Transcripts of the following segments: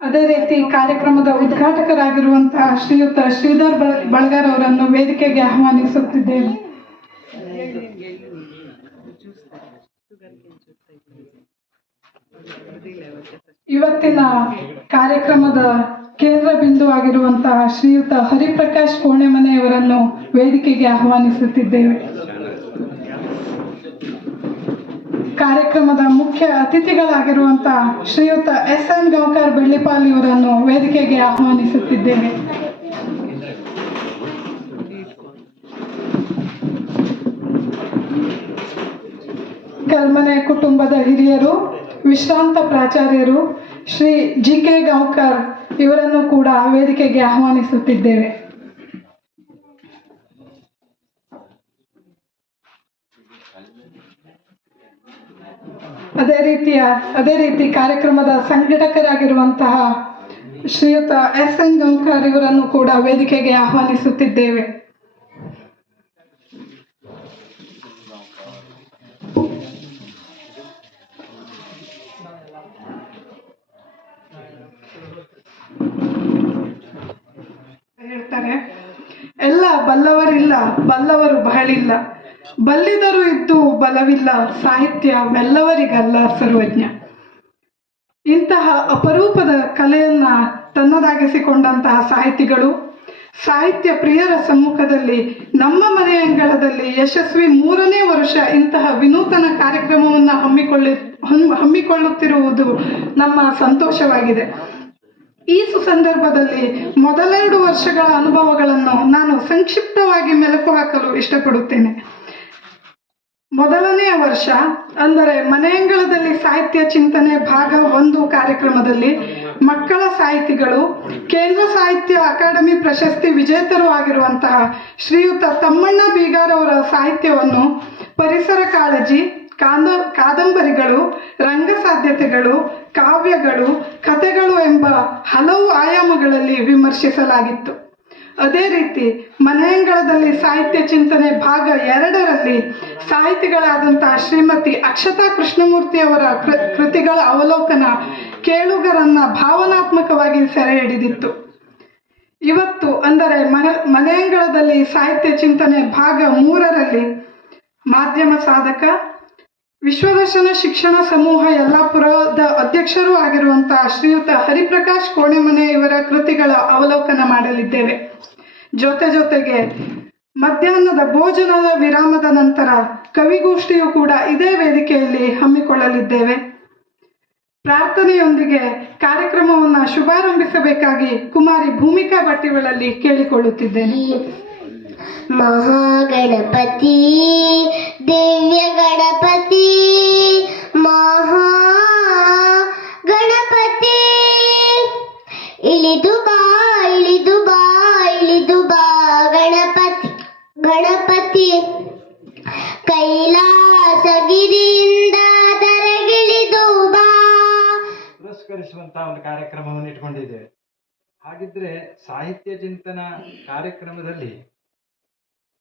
ಅದೇ ರೀತಿ ಕಾರ್ಯಕ್ರಮದ ಉದ್ಘಾಟಕರಾಗಿರುವಂತಹ ಶ್ರೀಯುತ ಶ್ರೀಧರ್ ಬಳಗಾರ್ ಅವರನ್ನು ವೇದಿಕೆಗೆ ಆಹ್ವಾನಿಸುತ್ತಿದ್ದೇನೆ. ಇವತ್ತಿನ ಕಾರ್ಯಕ್ರಮದ ಕೇಂದ್ರ ಬಿಂದು ಆಗಿರುವಂತಹ ಶ್ರೀಯುತ ಹರಿಪ್ರಕಾಶ್ ಕೋಣೆಮನೆಯವರನ್ನು ವೇದಿಕೆಗೆ ಆಹ್ವಾನಿಸುತ್ತಿದ್ದೇವೆ. ಕಾರ್ಯಕ್ರಮದ ಮುಖ್ಯ ಅತಿಥಿಗಳಾಗಿರುವಂತಹ ಶ್ರೀಯುತ SN ಗಾಂವ್ಕರ್ ಬೆಳ್ಳಿಪಾಲಿ ಅವರನ್ನು ವೇದಿಕೆಗೆ ಆಹ್ವಾನಿಸುತ್ತಿದ್ದೇವೆ. ಕಲ್ಮನೆ ಕುಟುಂಬದ ಹಿರಿಯರು, ವಿಶ್ರಾಂತ ಪ್ರಾಚಾರ್ಯರು ಶ್ರೀ GK ಗಾಂವ್ಕರ್ ಇವರನ್ನು ಕೂಡ ವೇದಿಕೆಗೆ ಆಹ್ವಾನಿಸುತ್ತಿದ್ದೇವೆ. ಅದೇ ರೀತಿ ಕಾರ್ಯಕ್ರಮದ ಸಂಘಟಕರಾಗಿರುವಂತಹ ಶ್ರೀಯುತ SN ಗಾಂವ್ಕರ್ ಇವರನ್ನು ಕೂಡ ವೇದಿಕೆಗೆ ಆಹ್ವಾನಿಸುತ್ತಿದ್ದೇವೆ. ಹೇಳ್ತಾರೆ, ಎಲ್ಲ ಬಲ್ಲವರಿಲ್ಲ, ಬಲ್ಲವರು ಬಹಳಿಲ್ಲ, ಬಲ್ಲಿದರು ಇದ್ದು ಬಲವಿಲ್ಲ, ಸಾಹಿತ್ಯವೆಲ್ಲವರಿಗಲ್ಲ ಸರ್ವಜ್ಞ. ಇಂತಹ ಅಪರೂಪದ ಕಲೆಯನ್ನ ತನ್ನದಾಗಿಸಿಕೊಂಡಂತಹ ಸಾಹಿತಿಗಳು, ಸಾಹಿತ್ಯ ಪ್ರಿಯರ ಸಮ್ಮುಖದಲ್ಲಿ ನಮ್ಮ ಮನೆಯ ಅಂಗಳದಲ್ಲಿ ಯಶಸ್ವಿ 3ನೇ ವರ್ಷ ಇಂತಹ ವಿನೂತನ ಕಾರ್ಯಕ್ರಮವನ್ನು ಹಮ್ಮಿಕೊಳ್ಳುತ್ತಿರುವುದು ನಮ್ಮ ಸಂತೋಷವಾಗಿದೆ. ಈ ಸುಸಂದರ್ಭದಲ್ಲಿ ಮೊದಲೆರಡು ವರ್ಷಗಳ ಅನುಭವಗಳನ್ನು ನಾನು ಸಂಕ್ಷಿಪ್ತವಾಗಿ ಮೆಲುಕು ಹಾಕಲು ಇಷ್ಟಪಡುತ್ತೇನೆ. ಮೊದಲನೆಯ ವರ್ಷ ಅಂದರೆ ಮನೆಯಂಗಳದಲ್ಲಿ ಸಾಹಿತ್ಯ ಚಿಂತನೆ ಭಾಗ 1 ಕಾರ್ಯಕ್ರಮದಲ್ಲಿ ಮಕ್ಕಳ ಸಾಹಿತಿಗಳು, ಕೇಂದ್ರ ಸಾಹಿತ್ಯ ಅಕಾಡೆಮಿ ಪ್ರಶಸ್ತಿ ವಿಜೇತರು ಆಗಿರುವಂತಹ ಶ್ರೀಯುತ ತಮ್ಮಣ್ಣ ಬೀಗಾರ್ ಅವರ ಸಾಹಿತ್ಯವನ್ನು ಪರಿಸರ ಕಾಳಜಿ, ಕಾದಂಬರಿಗಳು, ರಂಗ ಸಾಧ್ಯತೆಗಳು, ಕಾವ್ಯಗಳು, ಕಥೆಗಳು ಎಂಬ ಹಲವು ಆಯಾಮಗಳಲ್ಲಿ ವಿಮರ್ಶಿಸಲಾಗಿತ್ತು. ಅದೇ ರೀತಿ ಮನೆಯಂಗಳದಲ್ಲಿ ಸಾಹಿತ್ಯ ಚಿಂತನೆ ಭಾಗ 2ರಲ್ಲಿ ಸಾಹಿತಿಗಳಾದಂತಹ ಶ್ರೀಮತಿ ಅಕ್ಷತಾ ಕೃಷ್ಣಮೂರ್ತಿ ಅವರ ಕೃತಿಗಳ ಅವಲೋಕನ ಕೇಳುಗರನ್ನ ಭಾವನಾತ್ಮಕವಾಗಿ ಸೆರೆ ಹಿಡಿದಿತ್ತು. ಇವತ್ತು ಅಂದರೆ ಮನೆಯಂಗಳದಲ್ಲಿ ಸಾಹಿತ್ಯ ಚಿಂತನೆ ಭಾಗ 3ರಲ್ಲಿ ಮಾಧ್ಯಮ ಸಾಧಕ, ವಿಶ್ವದರ್ಶನ ಶಿಕ್ಷಣ ಸಮೂಹ ಯಲ್ಲಾಪುರದ ಅಧ್ಯಕ್ಷರೂ ಆಗಿರುವಂತಹ ಶ್ರೀಯುತ ಹರಿಪ್ರಕಾಶ್ ಕೋಣೆಮನೆ ಇವರ ಕೃತಿಗಳ ಅವಲೋಕನ ಮಾಡಲಿದ್ದೇವೆ. ಜೊತೆಗೆ ಮಧ್ಯಾಹ್ನದ ಭೋಜನದ ವಿರಾಮದ ನಂತರ ಕವಿಗೋಷ್ಠಿಯು ಕೂಡ ಇದೇ ವೇದಿಕೆಯಲ್ಲಿ ಹಮ್ಮಿಕೊಳ್ಳಲಿದ್ದೇವೆ. ಪ್ರಾರ್ಥನೆಯೊಂದಿಗೆ ಕಾರ್ಯಕ್ರಮವನ್ನು ಶುಭಾರಂಭಿಸಬೇಕಾಗಿ ಕುಮಾರಿ ಭೂಮಿಕಾ ಬಟ್ಟಿಗಳಲ್ಲಿ ಕೇಳಿಕೊಳ್ಳುತ್ತಿದ್ದೇನೆ. ಮಹಾಗಣಪತಿ, ದಿವ್ಯ ಗಣಪತಿ, ಮಹಾ ಗಣಪತಿ, ಇಳಿದು ಬಾ ಇಳಿದು ಬಾ ಇಳಿದು ಬಾ ಗಣಪತಿ ಗಣಪತಿ, ಕೈಲಾಸಗಿರಿಯಿಂದ ಧರೆಗಿಳಿದು ಬಾ. ಪುರಸ್ಕರಿಸುವಂತಹ ಒಂದು ಕಾರ್ಯಕ್ರಮವನ್ನು ಇಟ್ಕೊಂಡಿದ್ದೇವೆ. ಹಾಗಿದ್ರೆ ಸಾಹಿತ್ಯ ಚಿಂತನ ಕಾರ್ಯಕ್ರಮದಲ್ಲಿ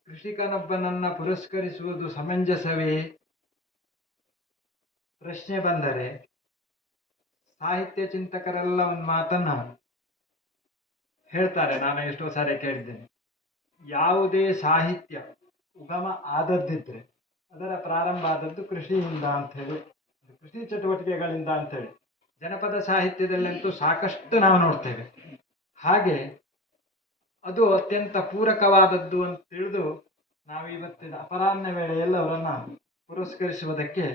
ಕೃಷಿಕನೊಬ್ಬನನ್ನ ಪುರಸ್ಕರಿಸುವುದು ಸಮಂಜಸವೇ? ಪ್ರಶ್ನೆ ಬಂದರೆ ಸಾಹಿತ್ಯ ಚಿಂತಕರೆಲ್ಲ ಒಂದು ಮಾತನ್ನ ಹೇಳ್ತಾರೆ, ನಾನು ಎಷ್ಟೋ ಸಾರಿ ಕೇಳಿದ್ದೇನೆ. ಯಾವುದೇ ಸಾಹಿತ್ಯ ಉಗಮ ಆದದ್ದಿದ್ರೆ ಅದರ ಪ್ರಾರಂಭ ಆದದ್ದು ಕೃಷಿಯಿಂದ ಅಂಥೇಳಿ, ಕೃಷಿ ಚಟುವಟಿಕೆಗಳಿಂದ ಅಂಥೇಳಿ. ಜನಪದ ಸಾಹಿತ್ಯದಲ್ಲಂತೂ ಸಾಕಷ್ಟು ನಾವು ನೋಡ್ತೇವೆ. ಹಾಗೆ ಅದು ಅತ್ಯಂತ ಪೂರಕವಾದದ್ದು ಅಂತ ತಿಳಿದು ನಾವು ಇವತ್ತಿನ ಅಪರಾಹ್ನ ವೇಳೆಯಲ್ಲಿ ಅವರನ್ನು ಪುರಸ್ಕರಿಸುವುದಕ್ಕೆ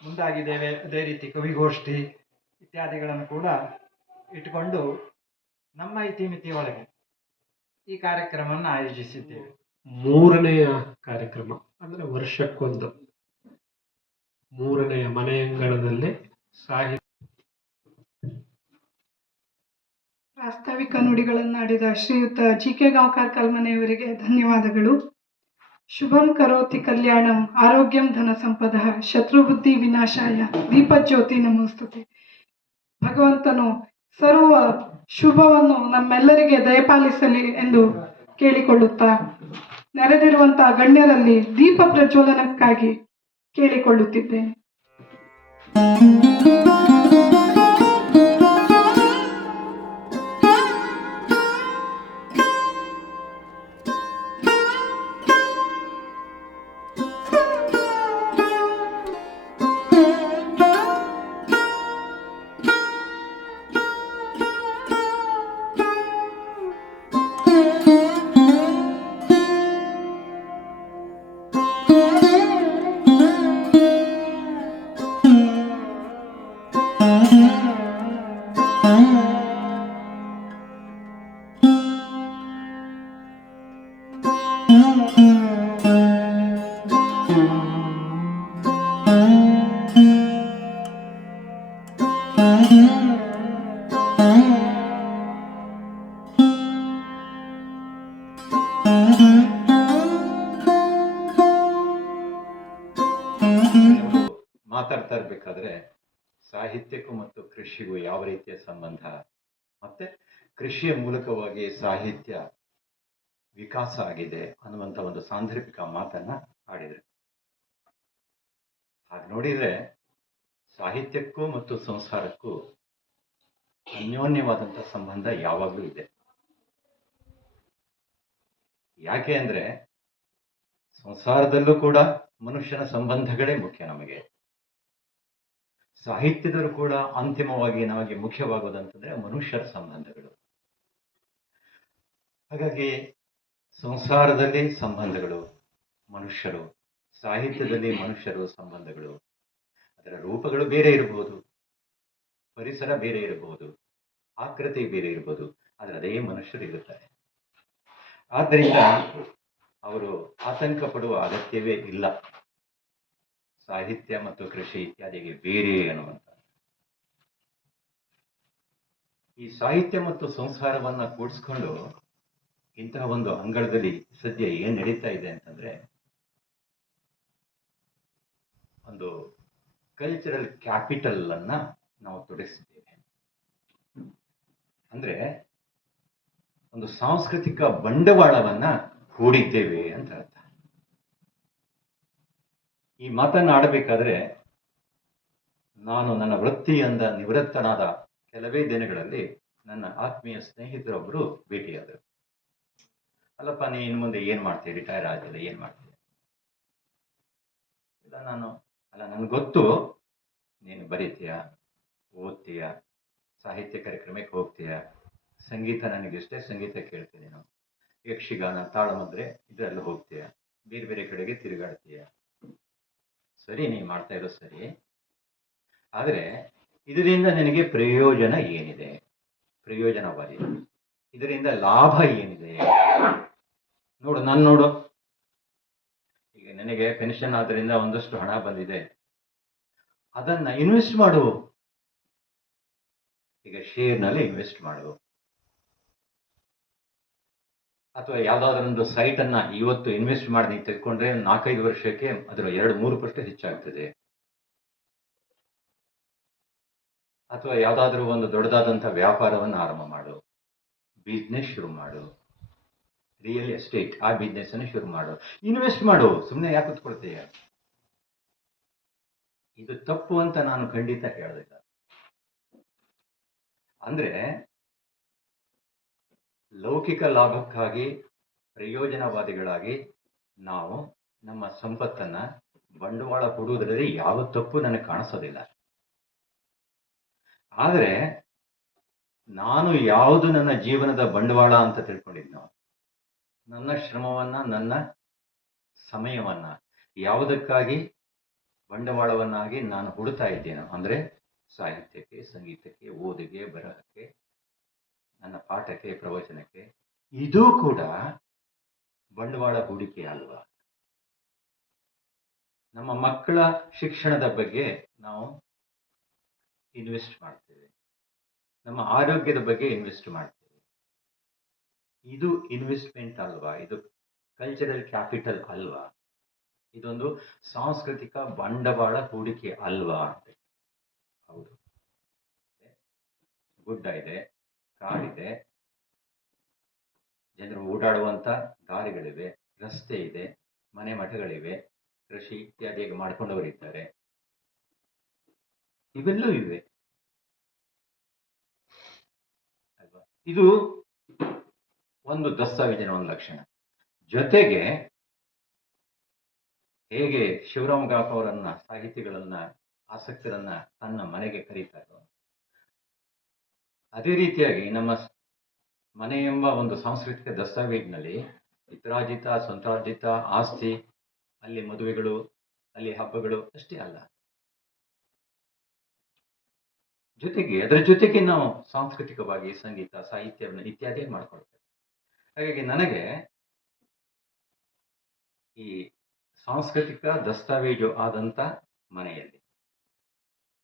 ಮುಂದಾಗಿದ್ದೇವೆ. ಅದೇ ರೀತಿ ಕವಿಗೋಷ್ಠಿ ಇತ್ಯಾದಿಗಳನ್ನು ಕೂಡ ಇಟ್ಟುಕೊಂಡು ನಮ್ಮ ಇತಿಮಿತಿಯೊಳಗೆ ಈ ಕಾರ್ಯಕ್ರಮವನ್ನು ಆಯೋಜಿಸಿದ್ದೇವೆ. 3ನೆಯ ಕಾರ್ಯಕ್ರಮ ಅಂದರೆ ವರ್ಷಕ್ಕೊಂದು 3ನೆಯ ಮನೆಯಂಗಳದಲ್ಲಿ ಸಾಹಿತ್ಯ. ಪ್ರಾಸ್ತಾವಿಕ ನುಡಿಗಳನ್ನಾಡಿದ ಶ್ರೀಯುತ GK ಗಾಂವ್ಕರ್ ಕಲ್ಮನೆಯವರಿಗೆ ಧನ್ಯವಾದಗಳು. ಶುಭಂ ಕರೋತಿ ಕಲ್ಯಾಣಂ ಆರೋಗ್ಯಂ ಧನ ಸಂಪದ ಶತ್ರುಬುದ್ಧಿ ವಿನಾಶಾಯ ದೀಪಜ್ಯೋತಿ ನಮೋಸ್ತುತೆ. ಭಗವಂತನು ಸರ್ವ ಶುಭವನ್ನು ನಮ್ಮೆಲ್ಲರಿಗೆ ದಯಪಾಲಿಸಲಿ ಎಂದು ಕೇಳಿಕೊಳ್ಳುತ್ತಾ ನೆರೆದಿರುವಂತಹ ಗಣ್ಯರಲ್ಲಿ ದೀಪ ಪ್ರಜ್ವಲನಕ್ಕಾಗಿ ಕೇಳಿಕೊಳ್ಳುತ್ತಿದ್ದೇನೆ. ಅವರು ಮಾತಾಡ್ತಾ ಇರ್ಬೇಕಾದ್ರೆ ಸಾಹಿತ್ಯಕ್ಕೂ ಮತ್ತು ಕೃಷಿಗೂ ಯಾವ ರೀತಿಯ ಸಂಬಂಧ, ಮತ್ತೆ ಕೃಷಿಯ ಮೂಲಕವಾಗಿ ಸಾಹಿತ್ಯ ವಿಕಾಸ ಆಗಿದೆ ಅನ್ನುವಂಥ ಒಂದು ಸಾಂದರ್ಭಿಕ ಮಾತನ್ನ ಆಡಿದರು. ಹಾಗೆ ನೋಡಿದ್ರೆ ಸಾಹಿತ್ಯಕ್ಕೂ ಮತ್ತು ಸಂಸಾರಕ್ಕೂ ಅನ್ಯೋನ್ಯವಾದಂಥ ಸಂಬಂಧ ಯಾವಾಗಲೂ ಇದೆ. ಯಾಕೆ ಅಂದ್ರೆ ಸಂಸಾರದಲ್ಲೂ ಕೂಡ ಮನುಷ್ಯನ ಸಂಬಂಧಗಳೇ ಮುಖ್ಯ ನಮಗೆ. ಸಾಹಿತ್ಯದಲ್ಲೂ ಕೂಡ ಅಂತಿಮವಾಗಿ ನಮಗೆ ಮುಖ್ಯವಾಗುವುದಂತಂದ್ರೆ ಮನುಷ್ಯರ ಸಂಬಂಧಗಳು. ಹಾಗಾಗಿ ಸಂಸಾರದಲ್ಲಿ ಸಂಬಂಧಗಳು ಮನುಷ್ಯರು, ಸಾಹಿತ್ಯದಲ್ಲಿ ಮನುಷ್ಯರು ಸಂಬಂಧಗಳು. ಅದರ ರೂಪಗಳು ಬೇರೆ ಇರಬಹುದು, ಪರಿಸರ ಬೇರೆ ಇರಬಹುದು, ಆಕೃತಿ ಬೇರೆ ಇರಬಹುದು, ಆದರೆ ಅದೇ ಮನುಷ್ಯರು ಇರುತ್ತಾರೆ. ಆದ್ದರಿಂದ ಅವರು ಆತಂಕ ಪಡುವ ಅಗತ್ಯವೇ ಇಲ್ಲ. ಸಾಹಿತ್ಯ ಮತ್ತು ಕೃಷಿ ಇತ್ಯಾದಿಗೆ ಬೇರೆ ಅನ್ನುವಂಥ ಈ ಸಾಹಿತ್ಯ ಮತ್ತು ಸಂಸಾರವನ್ನ ಕೂಡಿಸ್ಕೊಂಡು ಇಂತಹ ಒಂದು ಅಂಗಳದಲ್ಲಿ ಸದ್ಯ ಏನ್ ನಡೀತಾ ಇದೆ ಅಂತಂದ್ರೆ ಒಂದು ಕಲ್ಚರಲ್ ಕ್ಯಾಪಿಟಲ್ ಅನ್ನ ನಾವು ತೊಡಗಿಸಿದ್ದೇವೆ. ಅಂದ್ರೆ ಒಂದು ಸಾಂಸ್ಕೃತಿಕ ಬಂಡವಾಳವನ್ನ ಹೂಡಿದ್ದೇವೆ ಅಂತ ಅರ್ಥ. ಈ ಮಾತನ್ನ ಆಡಬೇಕಾದ್ರೆ ನಾನು ನನ್ನ ವೃತ್ತಿಯಿಂದ ನಿವೃತ್ತನಾದ ಕೆಲವೇ ದಿನಗಳಲ್ಲಿ ನನ್ನ ಆತ್ಮೀಯ ಸ್ನೇಹಿತರೊಬ್ಬರು ಭೇಟಿಯಾದರು. ಅಲ್ಲಪ್ಪ, ನೀನು ಮುಂದೆ ಏನ್ ಮಾಡ್ತೀಯ, ರಿಟೈರ್ ಆಗಿದೆ, ಏನ್ ಮಾಡ್ತೀಯ? ಇಲ್ಲ ನನ್ಗೆ ಗೊತ್ತು, ನೀನು ಬರೀತೀಯ, ಓದ್ತೀಯ, ಸಾಹಿತ್ಯ ಕಾರ್ಯಕ್ರಮಕ್ಕೆ ಹೋಗ್ತೀಯ, ಸಂಗೀತ ನನಗಿಷ್ಟೇ, ಸಂಗೀತ ಕೇಳ್ತೀನಿ, ನಾನು ಯಕ್ಷಗಾನ, ತಾಳಮದ್ರೆ ಇದೆಲ್ಲ ಹೋಗ್ತೀಯ, ಬೇರೆ ಬೇರೆ ಕಡೆಗೆ ತಿರುಗಾಡ್ತೀಯ. ಸರಿ, ನೀ ಮಾಡ್ತಾ ಇರೋ ಸರಿ, ಆದ್ರೆ ಇದರಿಂದ ನಿನಗೆ ಪ್ರಯೋಜನ ಏನಿದೆ? ಪ್ರಯೋಜನವಾದಿ, ಇದರಿಂದ ಲಾಭ ಏನಿದೆ? ನೋಡು, ಈಗ ನನಗೆ ಪೆನ್ಷನ್ ಆದ್ರಿಂದ ಒಂದಷ್ಟು ಹಣ ಬಂದಿದೆ, ಅದನ್ನ ಇನ್ವೆಸ್ಟ್ ಮಾಡು. ಈಗ ಶೇರ್ನಲ್ಲಿ ಇನ್ವೆಸ್ಟ್ ಮಾಡು, ಅಥವಾ ಯಾವ್ದಾದ್ರೊಂದು ಸೈಟ್ ಅನ್ನ ಇವತ್ತು ಇನ್ವೆಸ್ಟ್ ಮಾಡಿ ನೀವು ತೆಗೆದುಕೊಂಡ್ರೆ 4-5 ವರ್ಷಕ್ಕೆ ಅದರ 2-3 ಪಟ್ಟು ಹೆಚ್ಚಾಗ್ತದೆ. ಅಥವಾ ಯಾವ್ದಾದ್ರೂ ಒಂದು ದೊಡ್ಡದಾದಂಥ ವ್ಯಾಪಾರವನ್ನು ಆರಂಭ ಮಾಡು, ಬಿಸ್ನೆಸ್ ಶುರು ಮಾಡು, ರಿಯಲ್ ಎಸ್ಟೇಟ್ ಆ ಬಿಸ್ನೆಸ್ ಅನ್ನು ಶುರು ಮಾಡು, ಇನ್ವೆಸ್ಟ್ ಮಾಡು. ಸುಮ್ಮನೆ ಯಾಕೆ ಕೂತ್ಕೊಳ್ತೀಯ? ಇದು ತಪ್ಪು ಅಂತ ನಾನು ಖಂಡಿತ ಹೇಳೋದಿಲ್ಲ. ಅಂದ್ರೆ ಲೌಕಿಕ ಲಾಭಕ್ಕಾಗಿ ಪ್ರಯೋಜನವಾದಿಗಳಾಗಿ ನಾವು ನಮ್ಮ ಸಂಪತ್ತನ್ನ ಬಂಡವಾಳ ಹೂಡುವುದರಲ್ಲಿ ಯಾವ ತಪ್ಪು ನನಗೆ ಕಾಣಿಸೋದಿಲ್ಲ. ಆದರೆ ನಾನು ಯಾವುದು ನನ್ನ ಜೀವನದ ಬಂಡವಾಳ ಅಂತ ತಿಳ್ಕೊಂಡಿದ್ನೋ, ನನ್ನ ಶ್ರಮವನ್ನ, ನನ್ನ ಸಮಯವನ್ನ ಯಾವುದಕ್ಕಾಗಿ ಬಂಡವಾಳವನ್ನಾಗಿ ನಾನು ಹೂಡ್ತಾ ಇದ್ದೇನೋ, ಅಂದ್ರೆ ಸಾಹಿತ್ಯಕ್ಕೆ, ಸಂಗೀತಕ್ಕೆ, ಓದಿಗೆ, ಬರಹಕ್ಕೆ, ನನ್ನ ಪಾಠಕ್ಕೆ, ಪ್ರವಚನಕ್ಕೆ, ಇದೂ ಕೂಡ ಬಂಡವಾಳ ಹೂಡಿಕೆ ಅಲ್ವಾ? ನಮ್ಮ ಮಕ್ಕಳ ಶಿಕ್ಷಣದ ಬಗ್ಗೆ ನಾವು ಇನ್ವೆಸ್ಟ್ ಮಾಡ್ತೇವೆ, ನಮ್ಮ ಆರೋಗ್ಯದ ಬಗ್ಗೆ ಇನ್ವೆಸ್ಟ್ ಮಾಡ್ತೇವೆ. ಇದು ಇನ್ವೆಸ್ಟ್ಮೆಂಟ್ ಅಲ್ವಾ? ಇದು ಕಲ್ಚರಲ್ ಕ್ಯಾಪಿಟಲ್ ಅಲ್ವಾ? ಇದೊಂದು ಸಾಂಸ್ಕೃತಿಕ ಬಂಡವಾಳ ಹೂಡಿಕೆ ಅಲ್ವಾ ಅಂತ. ಹೌದು, ಗುಡ್ಡ ಇದೆ, ಕಾಡಿದೆ, ಜನರು ಓಡಾಡುವಂತ ದಾರಿಗಳಿವೆ, ರಸ್ತೆ ಇದೆ, ಮನೆ ಮಠಗಳಿವೆ, ಕೃಷಿ ಇತ್ಯಾದಿ ಮಾಡ್ಕೊಂಡವರಿದ್ದಾರೆ, ಇವೆಲ್ಲವೂ ಇವೆ ಅಲ್ವಾ? ಇದು ಒಂದು ದಸ್ತಾವೇಜಿನ ಒಂದು ಲಕ್ಷಣ. ಜೊತೆಗೆ ಹೇಗೆ ಶಿವರಾಮ ಕಾಪ ಅವರನ್ನ, ಸಾಹಿತಿಗಳನ್ನ, ಆಸಕ್ತರನ್ನ ತನ್ನ ಮನೆಗೆ ಕರೀತಾರೋ, ಅದೇ ರೀತಿಯಾಗಿ ನಮ್ಮ ಮನೆ ಎಂಬ ಒಂದು ಸಾಂಸ್ಕೃತಿಕ ದಸ್ತಾವೇಜಿನಲ್ಲಿ ಪಿತ್ರಾರ್ಜಿತ, ಸ್ವಂತಾರ್ಜಿತ ಆಸ್ತಿ, ಅಲ್ಲಿ ಮದುವೆಗಳು, ಅಲ್ಲಿ ಹಬ್ಬಗಳು ಅಷ್ಟೇ ಅಲ್ಲ, ಜೊತೆಗೆ ಅದರ ಜೊತೆಗೆ ನಾವು ಸಾಂಸ್ಕೃತಿಕವಾಗಿ ಸಂಗೀತ, ಸಾಹಿತ್ಯವನ್ನು ಇತ್ಯಾದಿ ಮಾಡ್ಕೊಳ್ತೇವೆ. ಹಾಗಾಗಿ ನನಗೆ ಈ ಸಾಂಸ್ಕೃತಿಕ ದಸ್ತಾವೇಜು ಆದಂತ ಮನೆಯಲ್ಲಿ